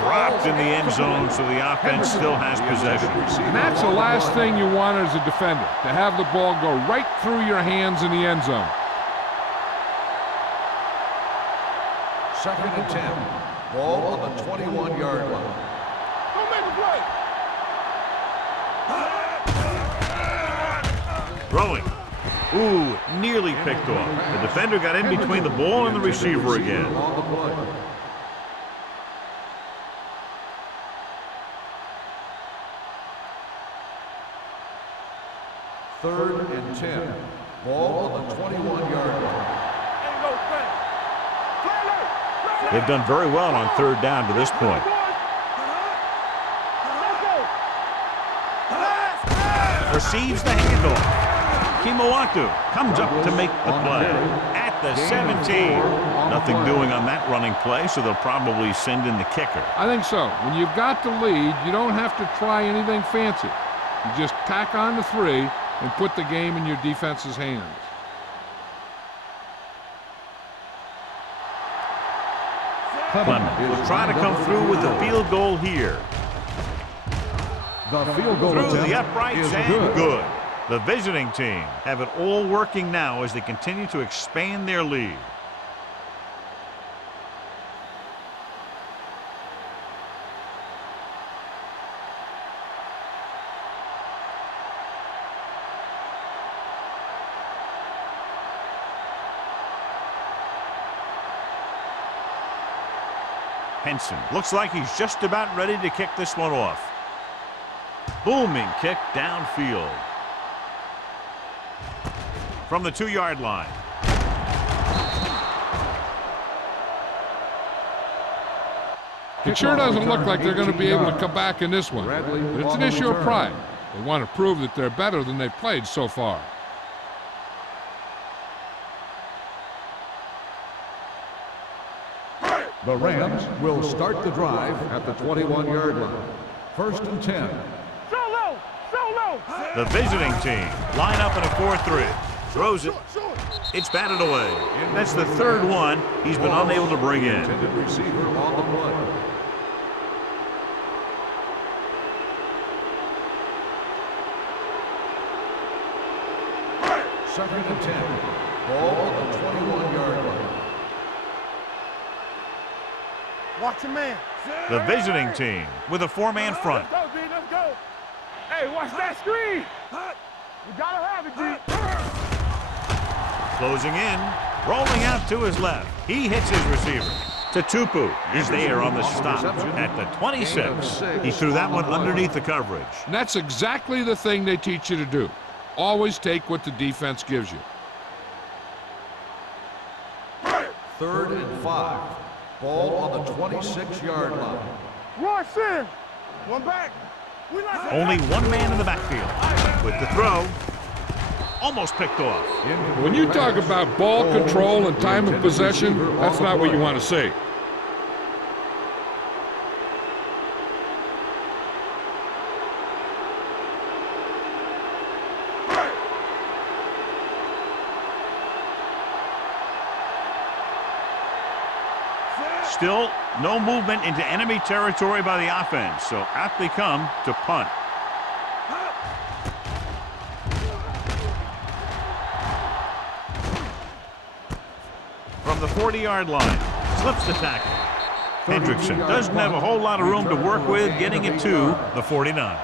Dropped in the end zone, so the offense still has possession. And that's the last thing you want as a defender, to have the ball go right through your hands in the end zone. Second and 10. Ball on the 21-yard line. Don't make a play. Throwing. Ooh, nearly picked off. The defender got in between the ball and the receiver again. On the play. Third and 10. Ball on the 21-yard line. Ain't no thing. They've done very well on third down to this point. Receives the handoff. Kimawatu comes up to make the play at the 17. Nothing doing on that running play, so they'll probably send in the kicker. I think so. When you've got the lead, you don't have to try anything fancy. You just tack on the 3 and put the game in your defense's hands. Clement will try to come through with a field goal here. The field goal Through attempt the uprights is and good. The visiting team have it all working now as they continue to expand their lead. Henson looks like he's just about ready to kick this one off. Booming kick downfield. From the 2-yard line. It sure doesn't look like they're going to be able to come back in this one. But it's an issue of pride. They want to prove that they're better than they've played so far. The Rams will start the drive at the 21-yard line. First and 10. So low, so low. The visiting team line up in a 4-3. Throws it. It's batted away. That's the third one he's been unable to bring in. Intended receiver on the play. Second and 10. Ball on the 21-yard line. Watch your man. The visiting team with a four-man front. Let's go, D. Let's go. Hey, watch that screen. You gotta have it, D. Closing in, rolling out to his left. He hits his receiver. Tupu is there on the stop at the 26. He threw that one underneath the coverage. And that's exactly the thing they teach you to do. Always take what the defense gives you. Third and 5. Ball on the 26-yard line. Rush in. One back. Only one man in the backfield. With the throw, almost picked off. When you talk about ball control and time of possession, that's not what you want to see. Still, no movement into enemy territory by the offense, so out they come to punt. From the 40-yard line, slips the tackle. Hendrickson doesn't have a whole lot of room to work with, getting it to the 49.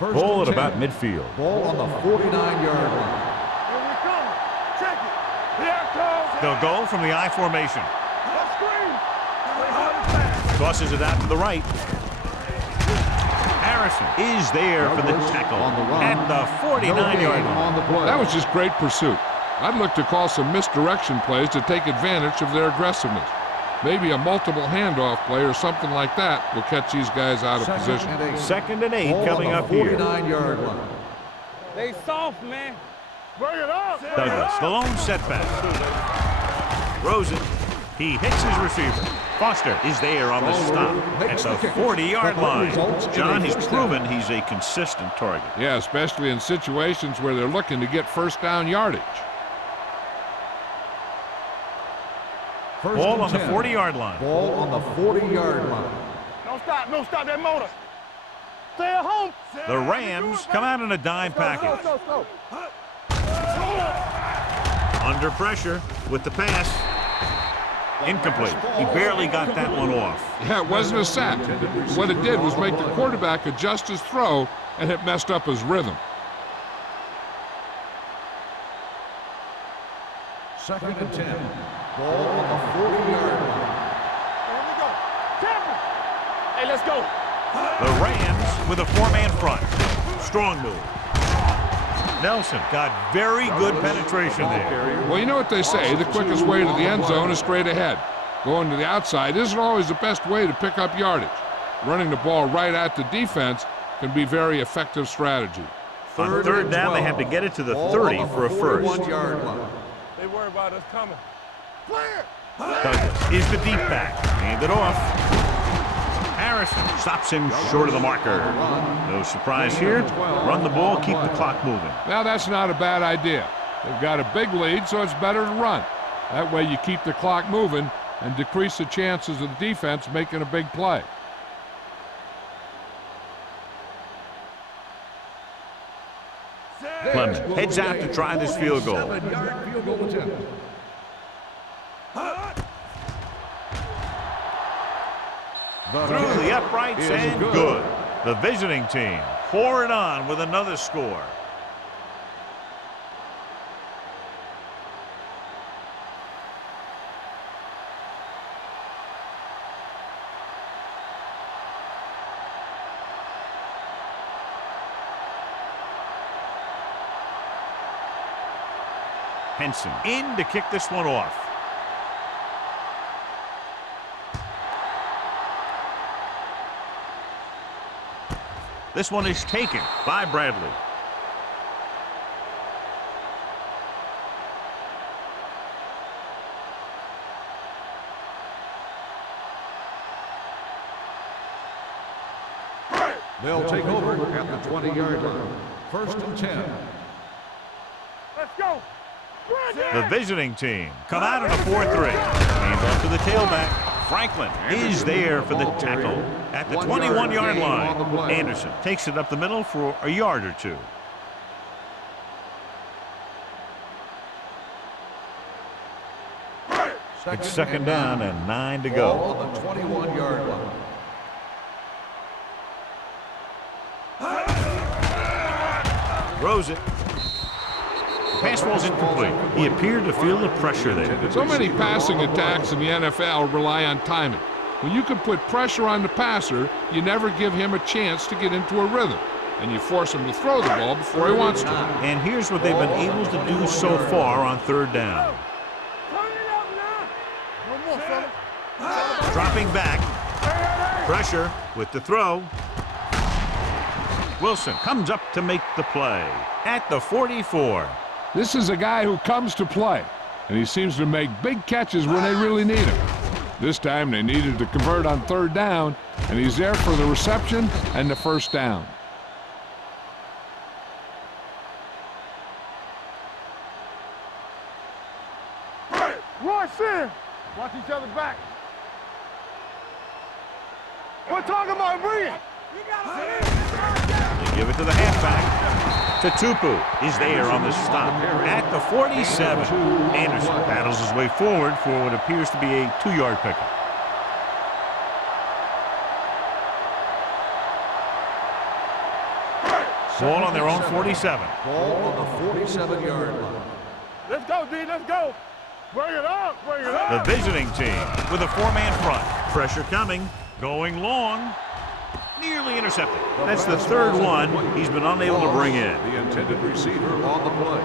Ball at about midfield. Ball on the 49-yard line. Here we come. Check it. Here it comes. They'll go from the I formation. Let's screen. Play hard and fast. Tosses it out to the right. Harrison is there for the tackle at the 49-yard line. That was just great pursuit. I'd look to call some misdirection plays to take advantage of their aggressiveness. Maybe a multiple handoff play or something like that will catch these guys out of position. Second and 8 coming up here. 49-yard line. They soft, man. Bring it up. Douglas, the lone setback. Rosen, he hits his receiver. Foster is there on the stop at the 40-yard line. John, he's proven he's a consistent target. Yeah, especially in situations where they're looking to get first down yardage. Ball on the 40-yard line. Ball on the 40-yard line. Don't stop that motor. Stay at home. The Rams come out in a dime package. Go. Under pressure with the pass. Incomplete. He barely got that one off. Yeah, it wasn't a sack. What it did was make the quarterback adjust his throw, and it messed up his rhythm. Second and 10. Ball on the 40-yard line. Here we go. Tampa. Hey, let's go. The Rams with a four-man front. Strong move. Nelson got very good penetration there. Well, you know what they say, the quickest way to the end zone is straight ahead. Going to the outside isn't always the best way to pick up yardage. Running the ball right at the defense can be very effective strategy. On third down, they have to get it to the 30 for a first. They worry about us coming. Clear. Douglas is the deep back. Hand it off. Harrison stops him short of the marker. No surprise here. Run the ball, keep the clock moving. Now, that's not a bad idea. They've got a big lead, so it's better to run. That way you keep the clock moving and decrease the chances of the defense making a big play. Clemens heads out to try this field goal. 7-yard field goal attempt. Through the uprights and good. The visiting team pour it on with another score. Henson in to kick this one off. This one is taken by Bradley. They'll take over at the 20-yard line. First and 10. Let's go. The visiting team come out in a 4-3. Hands off to the tailback. Franklin is there for the tackle at the 21-yard line. Anderson takes it up the middle for a yard or two. It's second down and 9 to go. On the 21-yard line. Throws it. Pass ball's incomplete. He appeared to feel the pressure there. So many passing attacks in the NFL rely on timing. When you can put pressure on the passer, you never give him a chance to get into a rhythm, and you force him to throw the ball before he wants to. And here's what they've been able to do so far on third down. Dropping back. Pressure with the throw. Wilson comes up to make the play at the 44. This is a guy who comes to play, and he seems to make big catches when they really need him. This time they needed to convert on third down, and he's there for the reception and the first down. Rush in. Watch each other back. We're talking about breathing. They give it to the halfback. Tatupu is there on the stop at the 47. Anderson battles his way forward for what appears to be a 2-yard pickup. Ball on their own 47. Ball on the 47-yard line. Let's go, D. Let's go. Bring it up. Bring it up. The visiting team with a 4-man front. Pressure coming. Going long. Nearly intercepted. That's the third one he's been unable to bring in. The intended receiver on the play.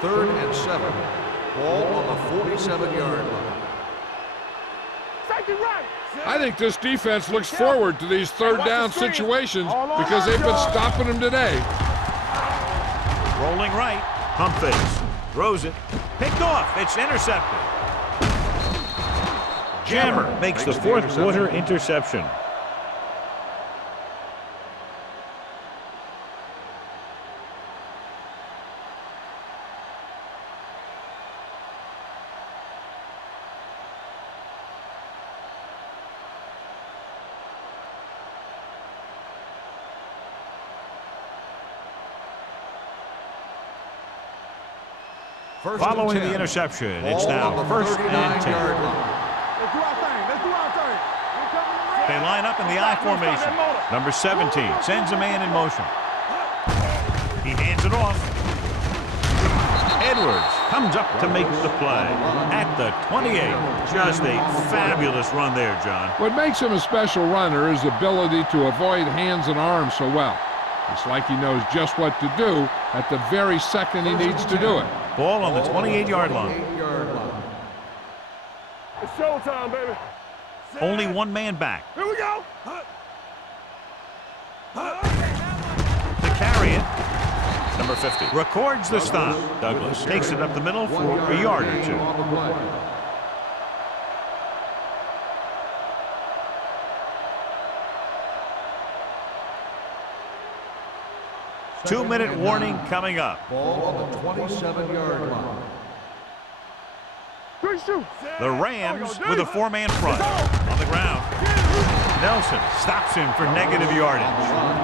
Third and 7. Ball on the 47-yard line. Safety right. I think this defense looks forward to these third down situations because they've been stopping them today. Rolling right. Pump fakes. Throws it. Picked off. It's intercepted. Jammer makes the fourth quarter interception. Following the interception, it's now first and 10. Let's do our thing. Let's do our thing. They line up in the I formation. Number 17 sends a man in motion. He hands it off. Edwards comes up to make the play at the 28. Just a fabulous run there, John. What makes him a special runner is the ability to avoid hands and arms so well. It's like he knows just what to do at the very second he needs to do it. Ball on the 28-yard line. It's showtime, baby. Only one man back. Here we go. To carry it, number 50 records the stop. Douglas takes it up the middle for a yard or two. 2-minute warning coming up. Ball on the 27-yard line. The Rams with a 4-man front on the ground. Nelson stops him for negative yardage.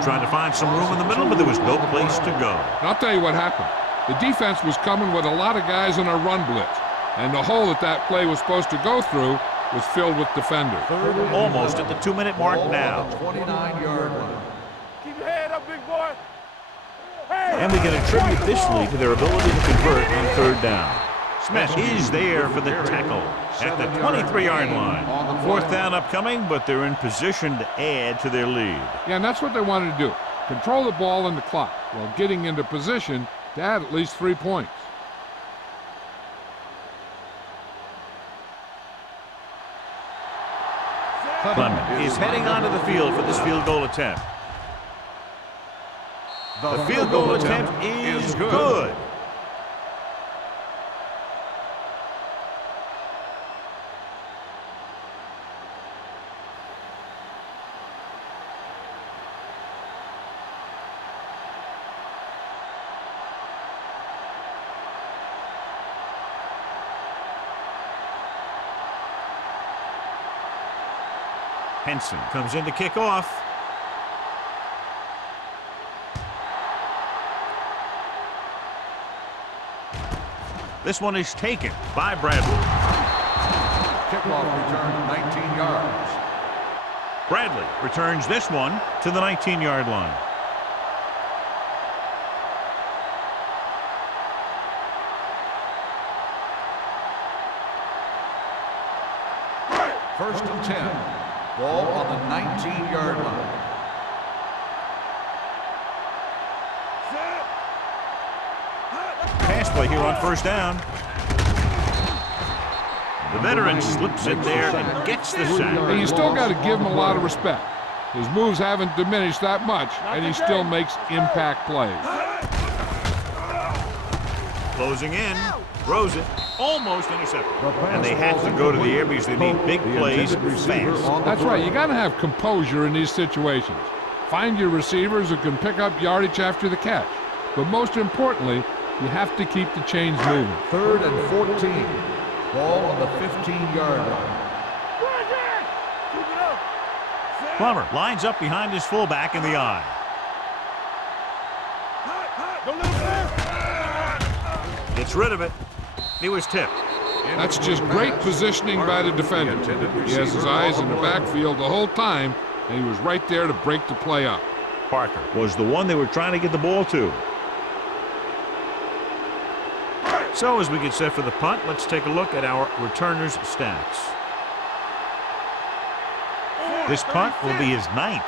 Trying to find some room in the middle, but there was no place to go. I'll tell you what happened. The defense was coming with a lot of guys in a run blitz, and the hole that play was supposed to go through was filled with defenders. Almost at the 2-minute mark now. 29-yard line. Keep your head up, big boy. And we can attribute this lead to their ability to convert on third down. Smith is there for the tackle at the 23-yard line. Fourth down upcoming, but they're in position to add to their lead. Yeah, and that's what they wanted to do. Control the ball and the clock while getting into position to add at least 3 points. Clement is heading onto the field for this field goal attempt. The field goal attempt is good. Henson comes in to kick off. This one is taken by Bradley. Kickoff return 19 yards. Bradley returns this one to the 19-yard line. First and 10. Ball on the 19-yard line. Pass play here on first down. The veteran slips in there and gets the sack. And you still got to give him a lot of respect. His moves haven't diminished that much, and he still makes impact plays. Closing in, throws it, almost intercepted. And they have to go to the air because they need big plays fast. That's right. You got to have composure in these situations. Find your receivers who can pick up yardage after the catch. But most importantly, you have to keep the chains moving. Third and 14. Ball on the 15-yard line. Plummer lines up behind his fullback in the I. Gets rid of it. He was tipped. That's just great positioning by the defender. He has his eyes in the backfield the whole time, and he was right there to break the play up. Parker was the one they were trying to get the ball to. So as we get set for the punt, let's take a look at our returners' stats. This punt will be his 9th.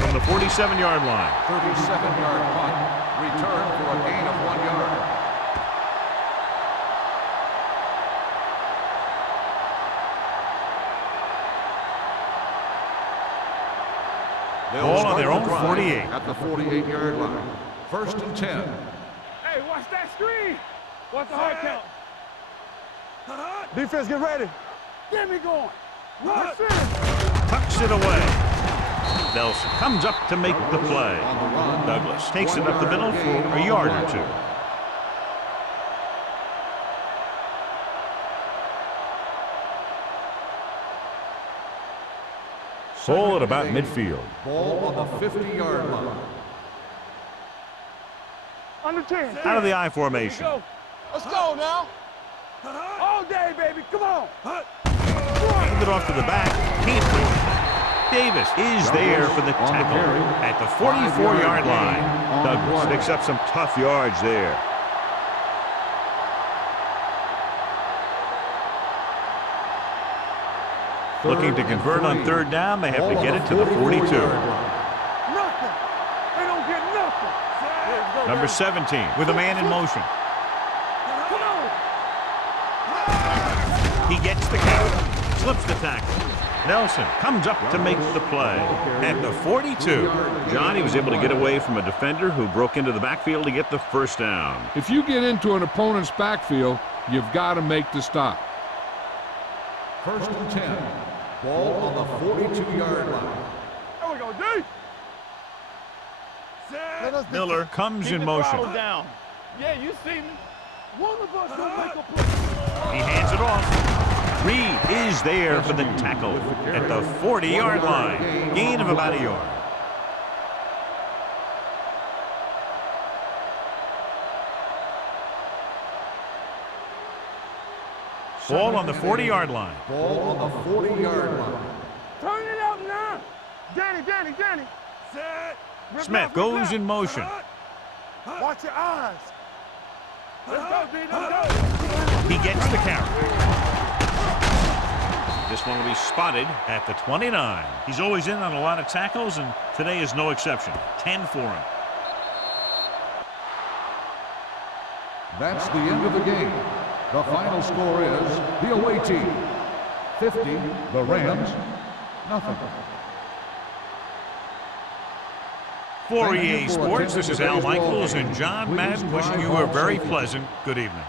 From the 47-yard line. 37-yard punt. Return for a gain of 1 yard. Ball on their own 48. At the 48-yard line. First and 10. Hey, watch that screen. What's the hard count? Defense, get ready. Get me going. Watch it. Tucks it away. Nelson comes up to make the play. On the run. Douglas takes it up the middle for a yard or two. Ball at about midfield. Ball on the 50-yard line. Under 10. Out of the I formation. Go. Let's go now. All day, baby. Come on. Hand it off to the back. Can't do it. Davis is there for the tackle at the 44-yard line. Douglas picks up some tough yards there. Looking to convert on third down, they have to get it to the 42. Nothing. They don't get nothing. Number 17 with a man in motion. Come on. He gets the count, slips the tackle. Nelson comes up to make the play at the 42. Johnny was able to get away from a defender who broke into the backfield to get the first down. If you get into an opponent's backfield, you've got to make the stop. First and 10. Ball on the 42-yard line. There we go, D. Miller comes in motion. Down. Yeah, you see me. One of us will make a play. He hands it off. Reed is there for the tackle at the 40-yard line. Gain of about a yard. Ball on the 40-yard line. Ball on the 40-yard line. Turn it up now. Danny. Smith goes in motion. Watch your eyes. Let's go, D. Let's go. He gets the carry. This one will be spotted at the 29. He's always in on a lot of tackles, and today is no exception. 10 for him. That's the end of the game. The final score is the away team 50, the Rams, nothing. For EA Sports, this is Al Michaels and John Madden wishing you a very pleasant good evening.